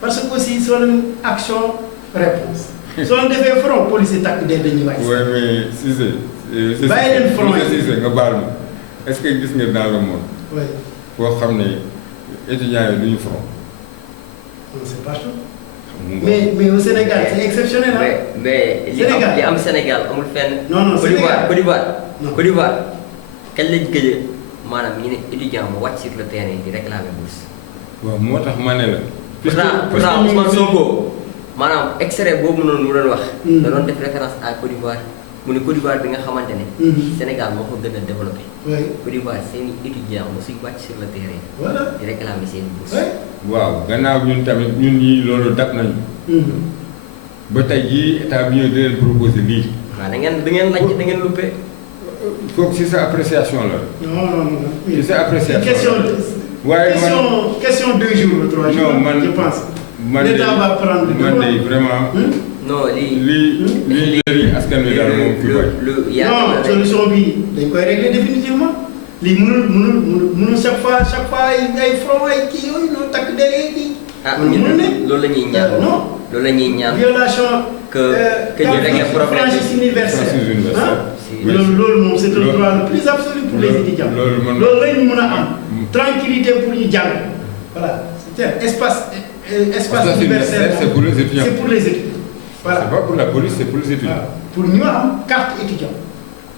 parce que aussi soo leen action réponse soo leen defee front police yi takk dee dañuy wàcc. oui mais Cissé. bàyyi leen front yi Cissé nga baal ma est-ce que gis nga dans le monde. oui. foo xam ne étudiants yi duñu front. non c'est pas tout. mais au Sénégal c'est exceptionnel hein. mais li am Sénégal amul fenn. non Sénégal Côte d'Ivoire kañ lañ gëj maanaam ñu ne étudiant mu wàcc sur le terrain di réclamer bourse. waaw moo tax ma ne la. pourtant Ousmane Sonko maanaam extrait boobu noonu mu doon wax. da doon def référence à Côte d'Ivoire mu ne Côte d'Ivoire bi nga xamante ne. Sénégal moo ko gën a développé. Côte d'Ivoire seen i étudiants mosuñ wàcc sur le terrain. voilà di réclamer seen i bourse. waaw gannaaw ñun tamit ñun ñii loolu dak nañu. ba tey jii état bi ñëw di leen proposer lii. waaw da ngeen laaj da ngeen luppe. kooku si sa appréciation la. non. si sa appréciation waaye question 2 jours ou 3 jours. non man je pense. man de l'État va prendre man de vraiment. non lii njëriñ askan wi daal moom fi bañ. non solution bi dañ koy régler définitivement lii mënul chaque fois ay front ay kii yooyu noonu takk derrière kii. loolu la ñuy ñaan. non loolu la ñuy ñaan. violation. que ñu régler problème franchise universelle. loolu moom c'est le droit le plus absolu pour les étudiants. loolu la ñu mën a am. tranquillité pour ñu jàng. voilà c'est espace universel. c'est pour les étudiants. C'est pour les étudiants. Voilà. C'est pas pour la police, c'est pour les étudiants. Voilà. Pour ñu am carte étudiant.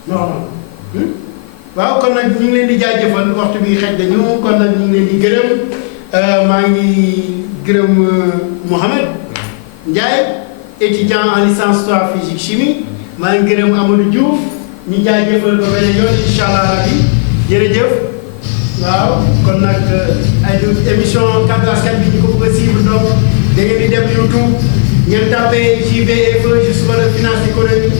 Non. waaw kon nag ñu ngi leen di jaajëfal waxtu bi xëj dañu kon nag ñu ngi leen di gërëm maa ngi gërëm Mohamed Ndiaye étudiant en licence histoire physique chimie maa ngi gërëm Amadou Diouf ñu jaajëfal ba beneen yoon incha allah rabi jërëjëf waaw kon nag ay émission Kaddu Askan bi ñu ko bëgg a suivre donc da ngeen di dem YouTube ngeen tapé JVFE juste valeur finance économie